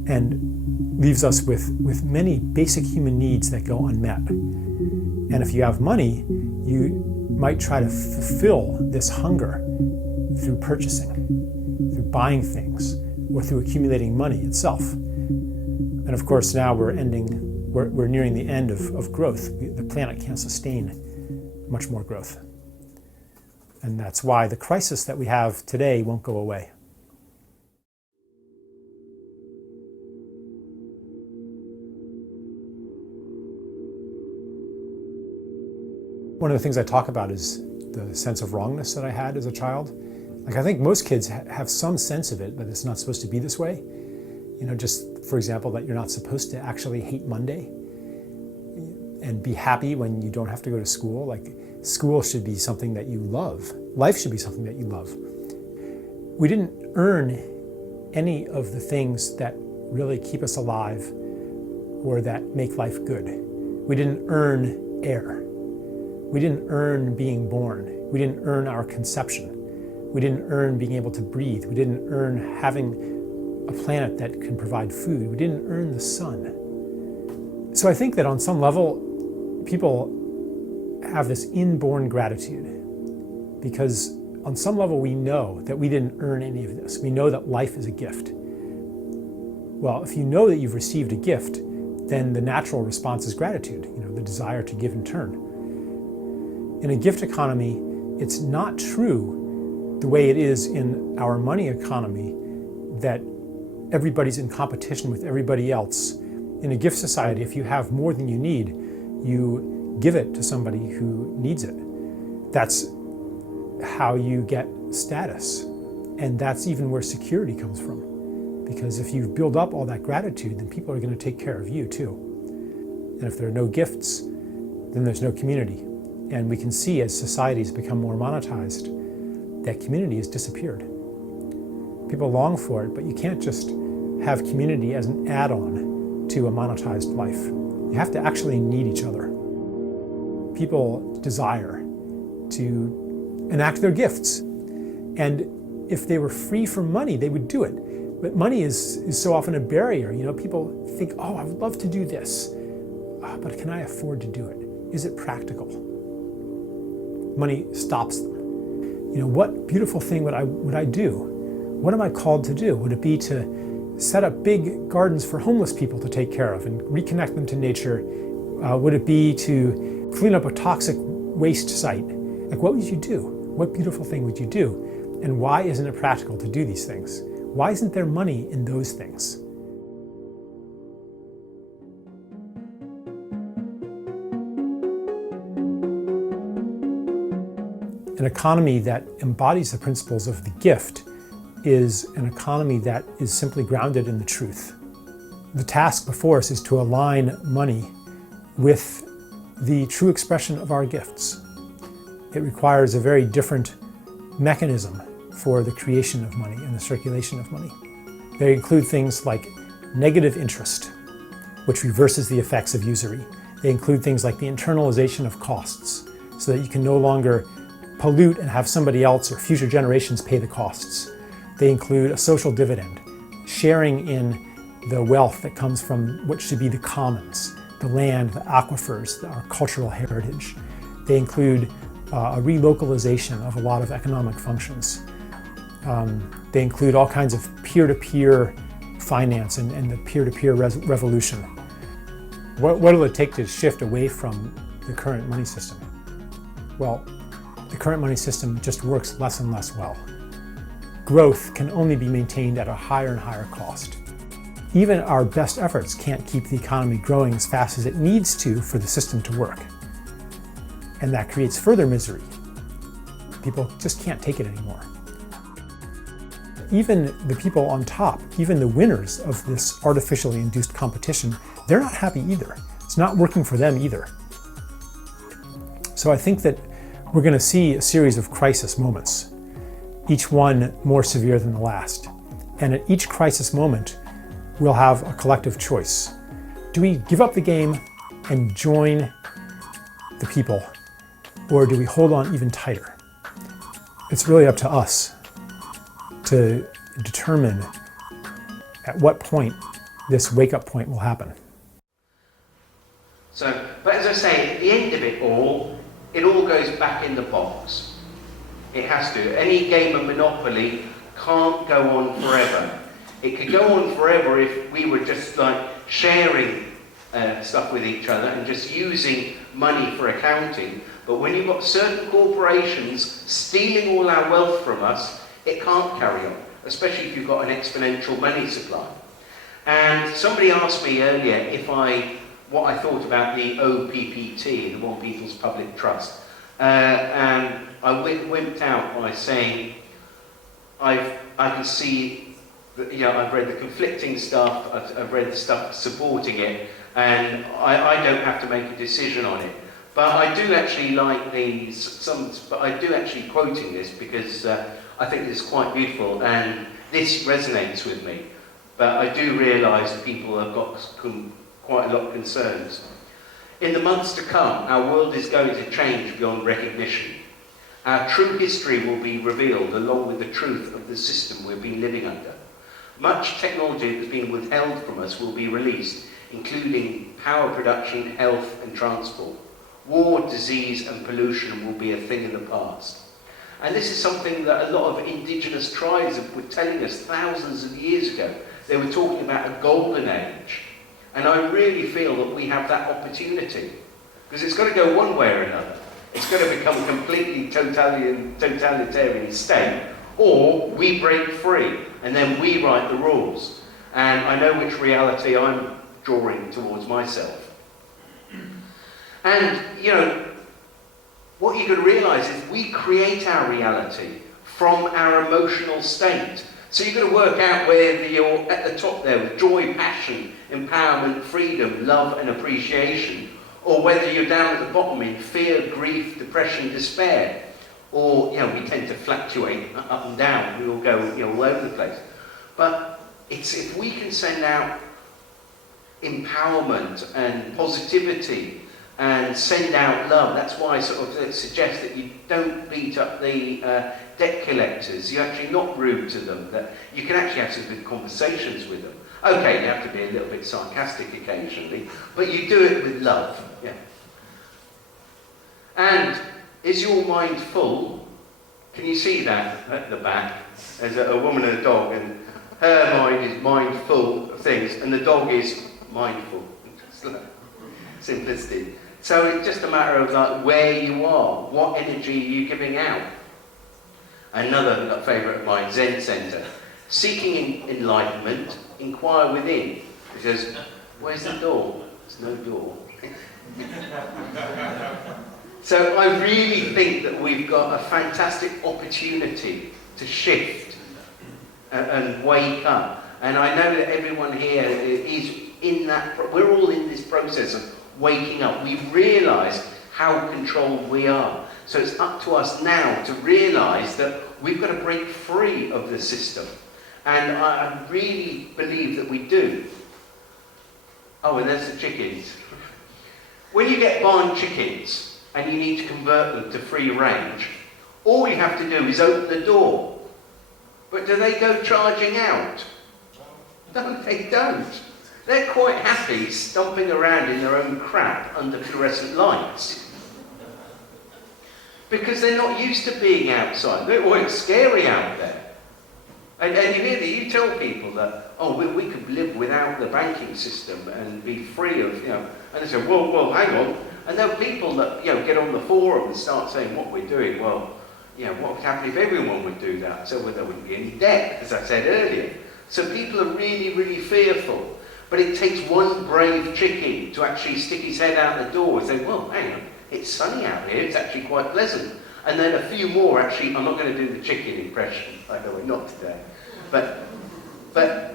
and leaves us with many basic human needs that go unmet. And if you have money, you might try to fulfill this hunger through purchasing, through buying things, or through accumulating money itself. And of course now we're nearing the end of growth. The planet can't sustain much more growth. And that's why the crisis that we have today won't go away. One of the things I talk about is the sense of wrongness that I had as a child. Like, I think most kids have some sense of it, but it's not supposed to be this way. You know, just for example, that you're not supposed to actually hate Monday and be happy when you don't have to go to school. Like, school should be something that you love. Life should be something that you love. We didn't earn any of the things that really keep us alive or that make life good. We didn't earn air. We didn't earn being born. We didn't earn our conception. We didn't earn being able to breathe. We didn't earn having a planet that can provide food. We didn't earn the sun. So I think that on some level, people have this inborn gratitude because on some level we know that we didn't earn any of this. We know that life is a gift. Well, if you know that you've received a gift, then the natural response is gratitude, the desire to give in turn. In a gift economy, it's not true the way it is in our money economy that everybody's in competition with everybody else. In a gift society, if you have more than you need, you give it to somebody who needs it. That's how you get status. And that's even where security comes from. Because if you build up all that gratitude, then people are going to take care of you too. And if there are no gifts, then there's no community. And we can see as societies become more monetized, that community has disappeared. People long for it, but you can't just have community as an add-on to a monetized life. You have to actually need each other. People desire to enact their gifts. And if they were free from money, they would do it. But money is so often a barrier. People think, oh, I would love to do this, but can I afford to do it? Is it practical? Money stops them. What beautiful thing would I do? What am I called to do? Would it be to set up big gardens for homeless people to take care of and reconnect them to nature? Would it be to clean up a toxic waste site? Like, what would you do? What beautiful thing would you do? And why isn't it practical to do these things? Why isn't there money in those things? An economy that embodies the principles of the gift is an economy that is simply grounded in the truth. The task before us is to align money with the true expression of our gifts. It requires a very different mechanism for the creation of money and the circulation of money. They include things like negative interest, which reverses the effects of usury. They include things like the internalization of costs, so that you can no longer pollute and have somebody else or future generations pay the costs. They include a social dividend, sharing in the wealth that comes from what should be the commons, the land, the aquifers, our cultural heritage. They include a relocalization of a lot of economic functions. They include all kinds of peer-to-peer finance and the peer-to-peer revolution. What will it take to shift away from the current money system? Well, the current money system just works less and less well. Growth can only be maintained at a higher and higher cost. Even our best efforts can't keep the economy growing as fast as it needs to for the system to work. And that creates further misery. People just can't take it anymore. Even the people on top, even the winners of this artificially induced competition, they're not happy either. It's not working for them either. So I think that we're going to see a series of crisis moments, each one more severe than the last. And at each crisis moment, we'll have a collective choice. Do we give up the game and join the people, or do we hold on even tighter? It's really up to us to determine at what point this wake-up point will happen. So, but as I say, at the end of it all goes back in the box. It has to. Any game of Monopoly can't go on forever. It could go on forever if we were just like sharing stuff with each other and just using money for accounting. But when you've got certain corporations stealing all our wealth from us, it can't carry on, especially if you've got an exponential money supply. And somebody asked me earlier what I thought about the OPPT, the One People's Public Trust. And I wimped out by saying, I can see that, I've read the conflicting stuff, I've read the stuff supporting it, and I don't have to make a decision on it. But I do actually like but I do actually quoting this because I think it's quite beautiful and this resonates with me. But I do realise that people have got quite a lot of concerns. In the months to come, our world is going to change beyond recognition. Our true history will be revealed along with the truth of the system we've been living under. Much technology that's been withheld from us will be released, including power production, health and transport. War, disease and pollution will be a thing of the past. And this is something that a lot of indigenous tribes were telling us thousands of years ago. They were talking about a golden age. And I really feel that we have that opportunity. Because it's got to go one way or another. It's going to become a completely totalitarian state, or we break free and then we write the rules. And I know which reality I'm drawing towards myself. And, what you can realise is we create our reality from our emotional state. So you've got to work out whether you're at the top there with joy, passion, empowerment, freedom, love and appreciation, or whether you're down at the bottom in fear, grief, depression, despair. Or, we tend to fluctuate up and down. We all go, all over the place. But it's if we can send out empowerment and positivity and send out love. That's why I sort of suggest that you don't beat up the debt collectors. You're actually not rude to them. That you can actually have some good conversations with them. Okay, you have to be a little bit sarcastic occasionally, but you do it with love. Yeah. And is your mind full? Can you see that at the back? There's a woman and a dog, and her mind is mindful of things, and the dog is mindful. Simplicity. So it's just a matter of like where you are, what energy are you giving out. Another favourite of mine, Zen Centre. Seeking enlightenment, inquire within. It says, where's the door? There's no door. So I really think that we've got a fantastic opportunity to shift and wake up. And I know that everyone here is in that, we're all in this process of waking up. We've realised how controlled we are. So it's up to us now to realise that we've got to break free of the system. And I really believe that we do. Oh, and there's the chickens. When you get barn chickens and you need to convert them to free range, all you have to do is open the door. But do they go charging out? No, they don't. They're quite happy stomping around in their own crap under fluorescent lights. Because they're not used to being outside. It's scary out there. And you tell people that, oh, we could live without the banking system and be free of, and they say, well, hang on. And there are people that, get on the forum and start saying what we're doing. Well, what would happen if everyone would do that? So there wouldn't be any debt, as I said earlier. So people are really, really fearful. But it takes one brave chicken to actually stick his head out the door and say, well, hang on, it's sunny out here, it's actually quite pleasant. And then a few more, actually, I'm not going to do the chicken impression, I know we're not today. But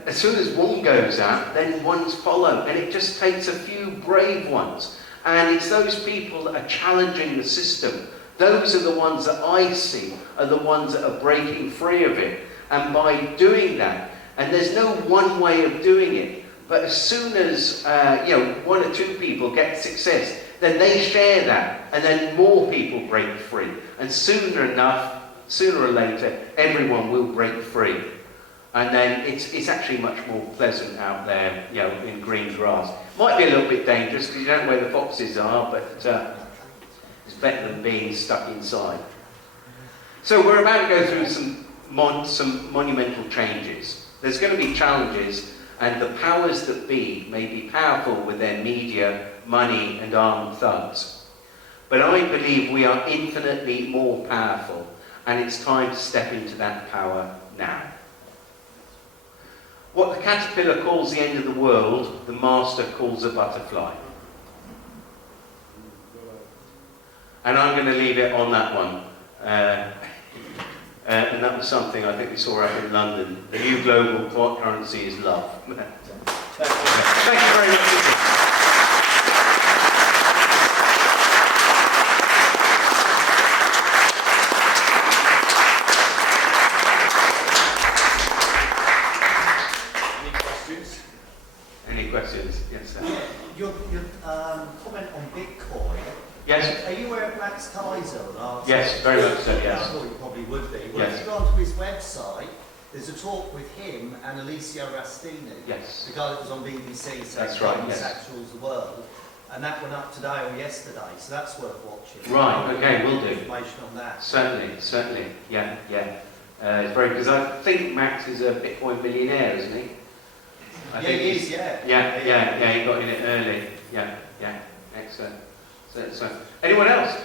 as soon as one goes out, then ones follow. And it just takes a few brave ones. And it's those people that are challenging the system. Those are the ones that I see are the ones that are breaking free of it. And by doing that, and there's no one way of doing it, but as soon as one or two people get success, then they share that, and then more people break free. And sooner or later, everyone will break free. And then it's actually much more pleasant out there, in green grass. Might be a little bit dangerous because you don't know where the foxes are, but it's better than being stuck inside. So we're about to go through some monumental changes. There's going to be challenges, and the powers that be may be powerful with their media, money, and armed thugs. But I believe we are infinitely more powerful, and it's time to step into that power now. What the caterpillar calls the end of the world, the master calls a butterfly. And I'm going to leave it on that one. And that was something I think we saw up in London. The new global currency is love. Thank you very much. Any questions? Yes, sir. Your comment on Bitcoin. Yes. Are you aware of Max Kaiser? Yes, very much so, yes. I thought you probably would be. Well, yes. if you go onto his website, there's a talk with him and Alicia Rastini. Yes. The guy that was on BBC saying that's right, yes. Yes. rules the world. And that went up today or yesterday, so that's worth watching. Right, okay, we'll do. Information on that. Certainly, yeah. It's very, because I think Max is a Bitcoin millionaire, isn't he? I think he is, yeah. Yeah, he got in it early. Yeah, excellent. So, anyone else?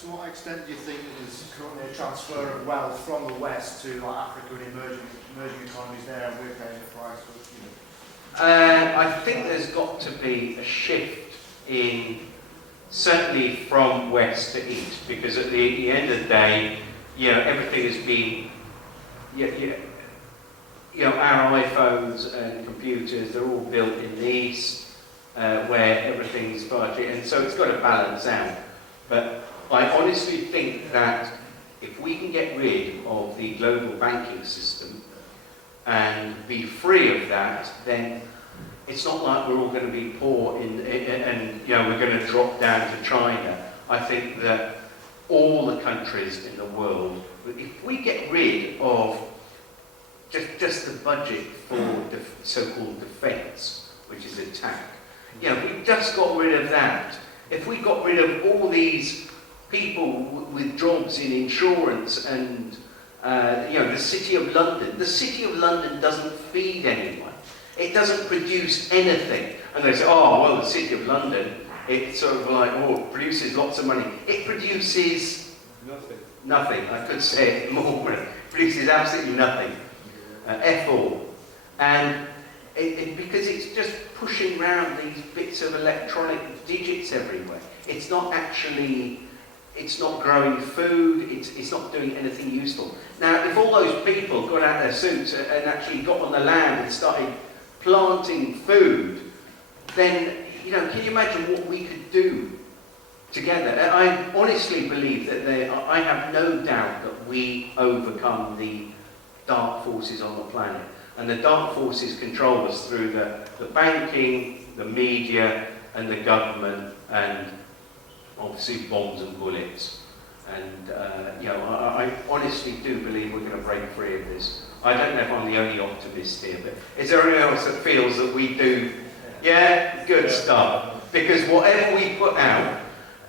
To what extent do you think there's currently a transfer of wealth from the West to like Africa and emerging economies there, and we're paying the price for, I think there's got to be a shift in, certainly from West to East, because at the end of the day, everything has been, our iPhones and computers, they're all built in the East, where everything's largely, and so it's got to balance out. But I honestly think that if we can get rid of the global banking system and be free of that, then it's not like we're all going to be poor and we're going to drop down to China. I think that all the countries in the world, if we get rid of just the budget for the so-called defence, which is attack, we just got rid of that. If we got rid of all these people with jobs in insurance and, the City of London doesn't feed anyone. It doesn't produce anything. And they say, oh, well, the City of London, it's sort of like, it produces lots of money. It produces nothing. I could say it more, but it produces absolutely nothing. F all. And because it's just pushing around these bits of electronic digits everywhere. It's not growing food, it's not doing anything useful. Now, if all those people got out their suits and actually got on the land and started planting food, then, can you imagine what we could do together. And I honestly believe that I have no doubt that we overcome the dark forces on the planet. And the dark forces control us through the banking, the media, and the government, and obviously bombs and bullets. And you know, I honestly do believe we're going to break free of this. I don't know if I'm the only optimist here, but is there anyone else that feels that we do? Yeah, good stuff. Because whatever we put out,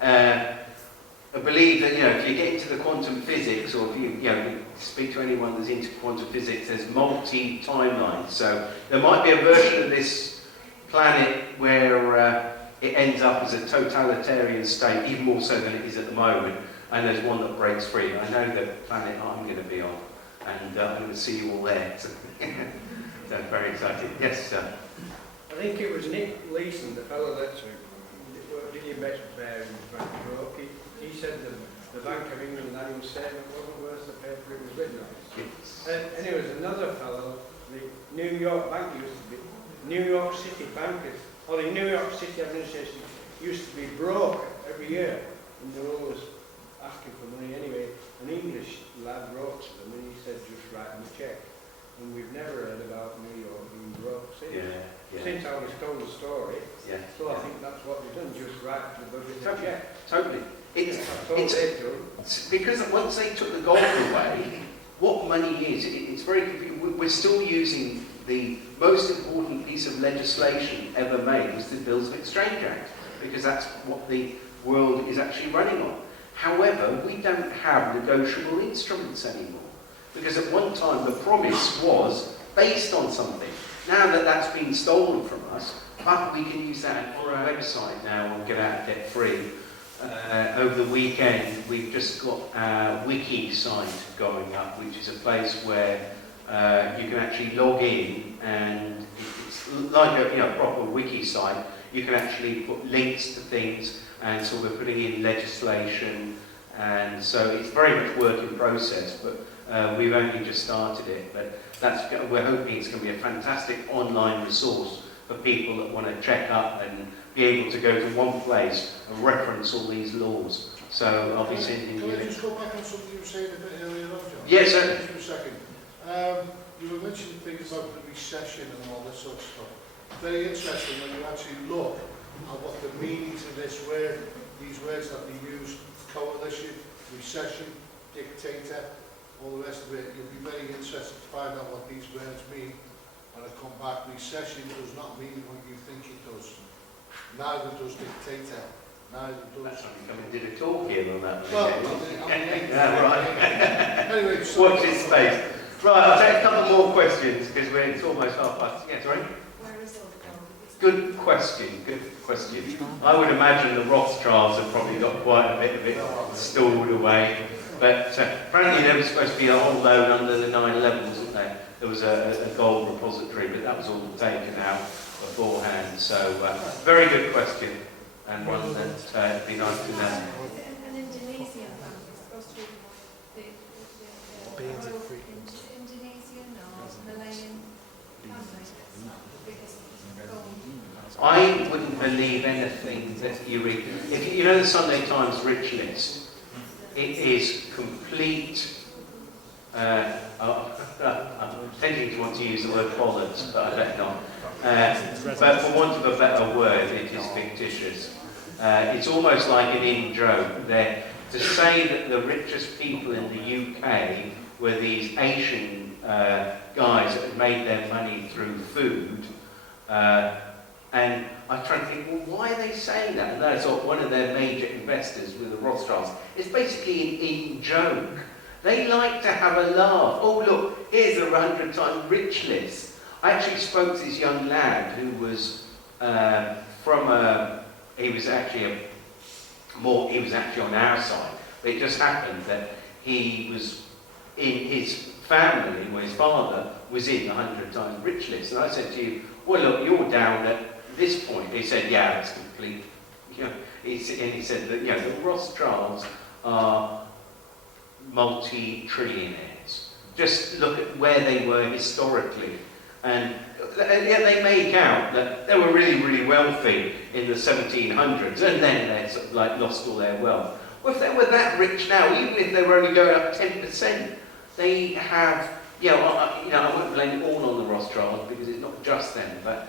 I believe that, you know, if you get into the quantum physics, or if you know, speak to anyone that's into quantum physics, there's multi-timelines. So there might be a version of this planet where it ends up as a totalitarian state, even more so than it is at the moment, and there's one that breaks free. I know the planet I'm going to be on, and I'm going to see you all there. So, so very excited. Yes, sir. I think it was Nick Leeson, the fellow that did your best bear in Frank Broke. He said the Bank of England annual statement wasn't worth the paper it was written on. Yes. And it was another fellow, the New York Bank used to be, New York City bankers, or the New York City administration used to be broke every year, and they were always asking for money anyway. An English lad wrote to them and he said, just write them a cheque. And we've never heard about New York being broke since. Since I was told the story, so I think that's what we've done, just write the budget a cheque. Totally. It's because once they took the gold away, what money is, it's very confusing. We're still using the most important piece of legislation ever made was the Bills of Exchange Act, because that's what the world is actually running on. However, we don't have negotiable instruments anymore, because at one time the promise was based on something. Now that that's been stolen from us, but we can use that for our website now and get out debt free. Over the weekend, we've just got our wiki site going up, which is a place where you can actually log in, and it's like a proper wiki site. You can actually put links to things, and so we're putting in legislation, and so it's very much work in process, but we've only just started it. But we're hoping it's going to be a fantastic online resource for people that want to check up and be able to go to one place and reference all these laws. So I'll be sending you. Can I just go back on something you were saying a bit earlier on, John? Yes, sir. Just for a second. You were mentioning things about the recession and all this sort of stuff. Very interesting when you actually look at what the meanings of these words that we use: coalition, recession, dictator, all the rest of it. You'll be very interested to find out what these words mean when I come back. Recession does not mean what you think it does. Neither does dictator. Neither does. That's something coming did a talk here on that. Well, yeah, right. Anyway, so watch this space. Right, I'll take a couple more questions because it's almost half past. Yeah, sorry. Where is all the gold? Good question. Good question. I would imagine the Rothschilds have probably got quite a bit of it stored away. But apparently there was supposed to be a whole load under the 9/11, wasn't there? There was a gold repository, but that was all taken out beforehand. So very good question, and one that would be nice to know. An Indonesian bank is supposed to be the Indonesian or Malayan family that's the biggest gold. I wouldn't believe anything that you read. If you know the Sunday Times rich list, it is complete. I'm tending to want to use the word bollocks, but I better not. But for want of a better word, it is fictitious. It's almost like an in-joke. To say that the richest people in the UK were these Asian guys that had made their money through food, and I'm trying to think, well, why are they saying that? And that's one of their major investors with the Rothschilds. It's basically an in-joke. They like to have a laugh. Oh, look, here's a 100-time rich list. I actually spoke to this young lad who was he was actually on our side. But it just happened that he was in his family, where his father was in the 100-time rich list. And I said to you, well, look, you're down at this point. He said, yeah, it's complete. You know, and he said that, the Rothschilds are multi-trillionaires. Just look at where they were historically. And yet they make out that they were really, really wealthy in the 1700s, and then they sort of like lost all their wealth. Well, if they were that rich now, even if they were only going up 10%, they have, I won't blame it all on the Rothschilds because it's not just them, but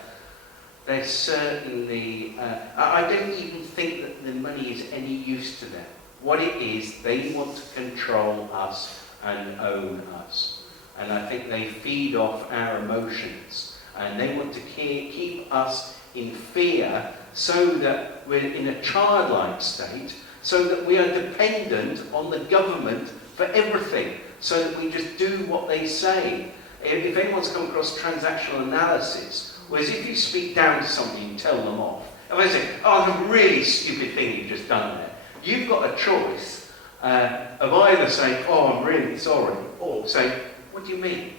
they're certainly, I don't even think that the money is any use to them. What it is, they want to control us and own us. And I think they feed off our emotions. And they want to keep us in fear so that we're in a childlike state, so that we are dependent on the government for everything, so that we just do what they say. If anyone's come across transactional analysis, whereas if you speak down to somebody and tell them off, and they say, oh, it's a really stupid thing you've just done there, you've got a choice of either saying, oh, I'm really sorry, or saying, what do you mean?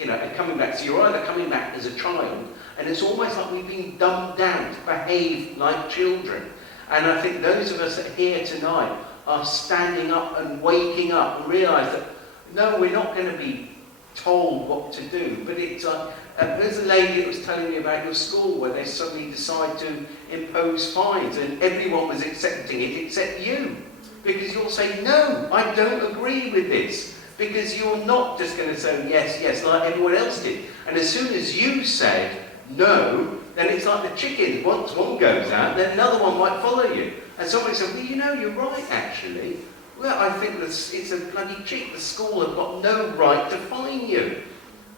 And coming back. So you're either coming back as a child, and it's almost like we've been dumbed down to behave like children. And I think those of us that are here tonight are standing up and waking up and realise that, no, we're not going to be told what to do. But it's like, there's a lady that was telling me about your school where they suddenly decide to impose fines, and everyone was accepting it except you. Because you'll say, no, I don't agree with this. Because you're not just going to say yes, yes, like everyone else did. And as soon as you say no, then it's like the chicken. Once one goes out, then another one might follow you. And somebody said, well, you're right, actually. Well, I think it's a bloody cheat. The school have got no right to fine you.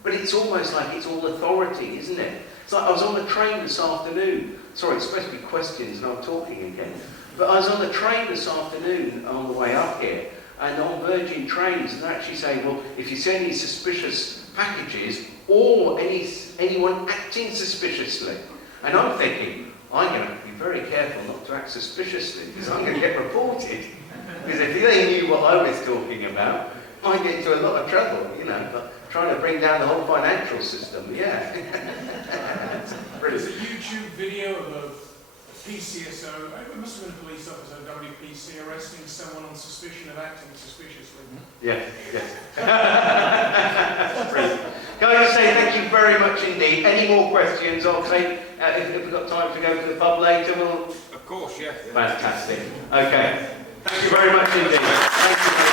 But it's almost like it's all authority, isn't it? It's like I was on the train this afternoon. Sorry, it's supposed to be questions and I'm talking again. But I was on the train this afternoon on the way up here, and on Virgin trains, and they actually say, well, if you see any suspicious packages or anyone acting suspiciously, and I'm thinking, I'm going to have to be very careful not to act suspiciously because I'm going to get reported. Because if they knew what I was talking about, I might get into a lot of trouble, but trying to bring down the whole financial system, yeah. There's a YouTube video of a PCSO, it must have been a police officer, WPC, arresting someone on suspicion of acting suspiciously. Yes. Brilliant. Can I just say thank you very much indeed. Any more questions? I'll take, if we've got time to go to the pub later, we'll... Of course, yeah. Fantastic. Okay. Thank you very much indeed. Thank you.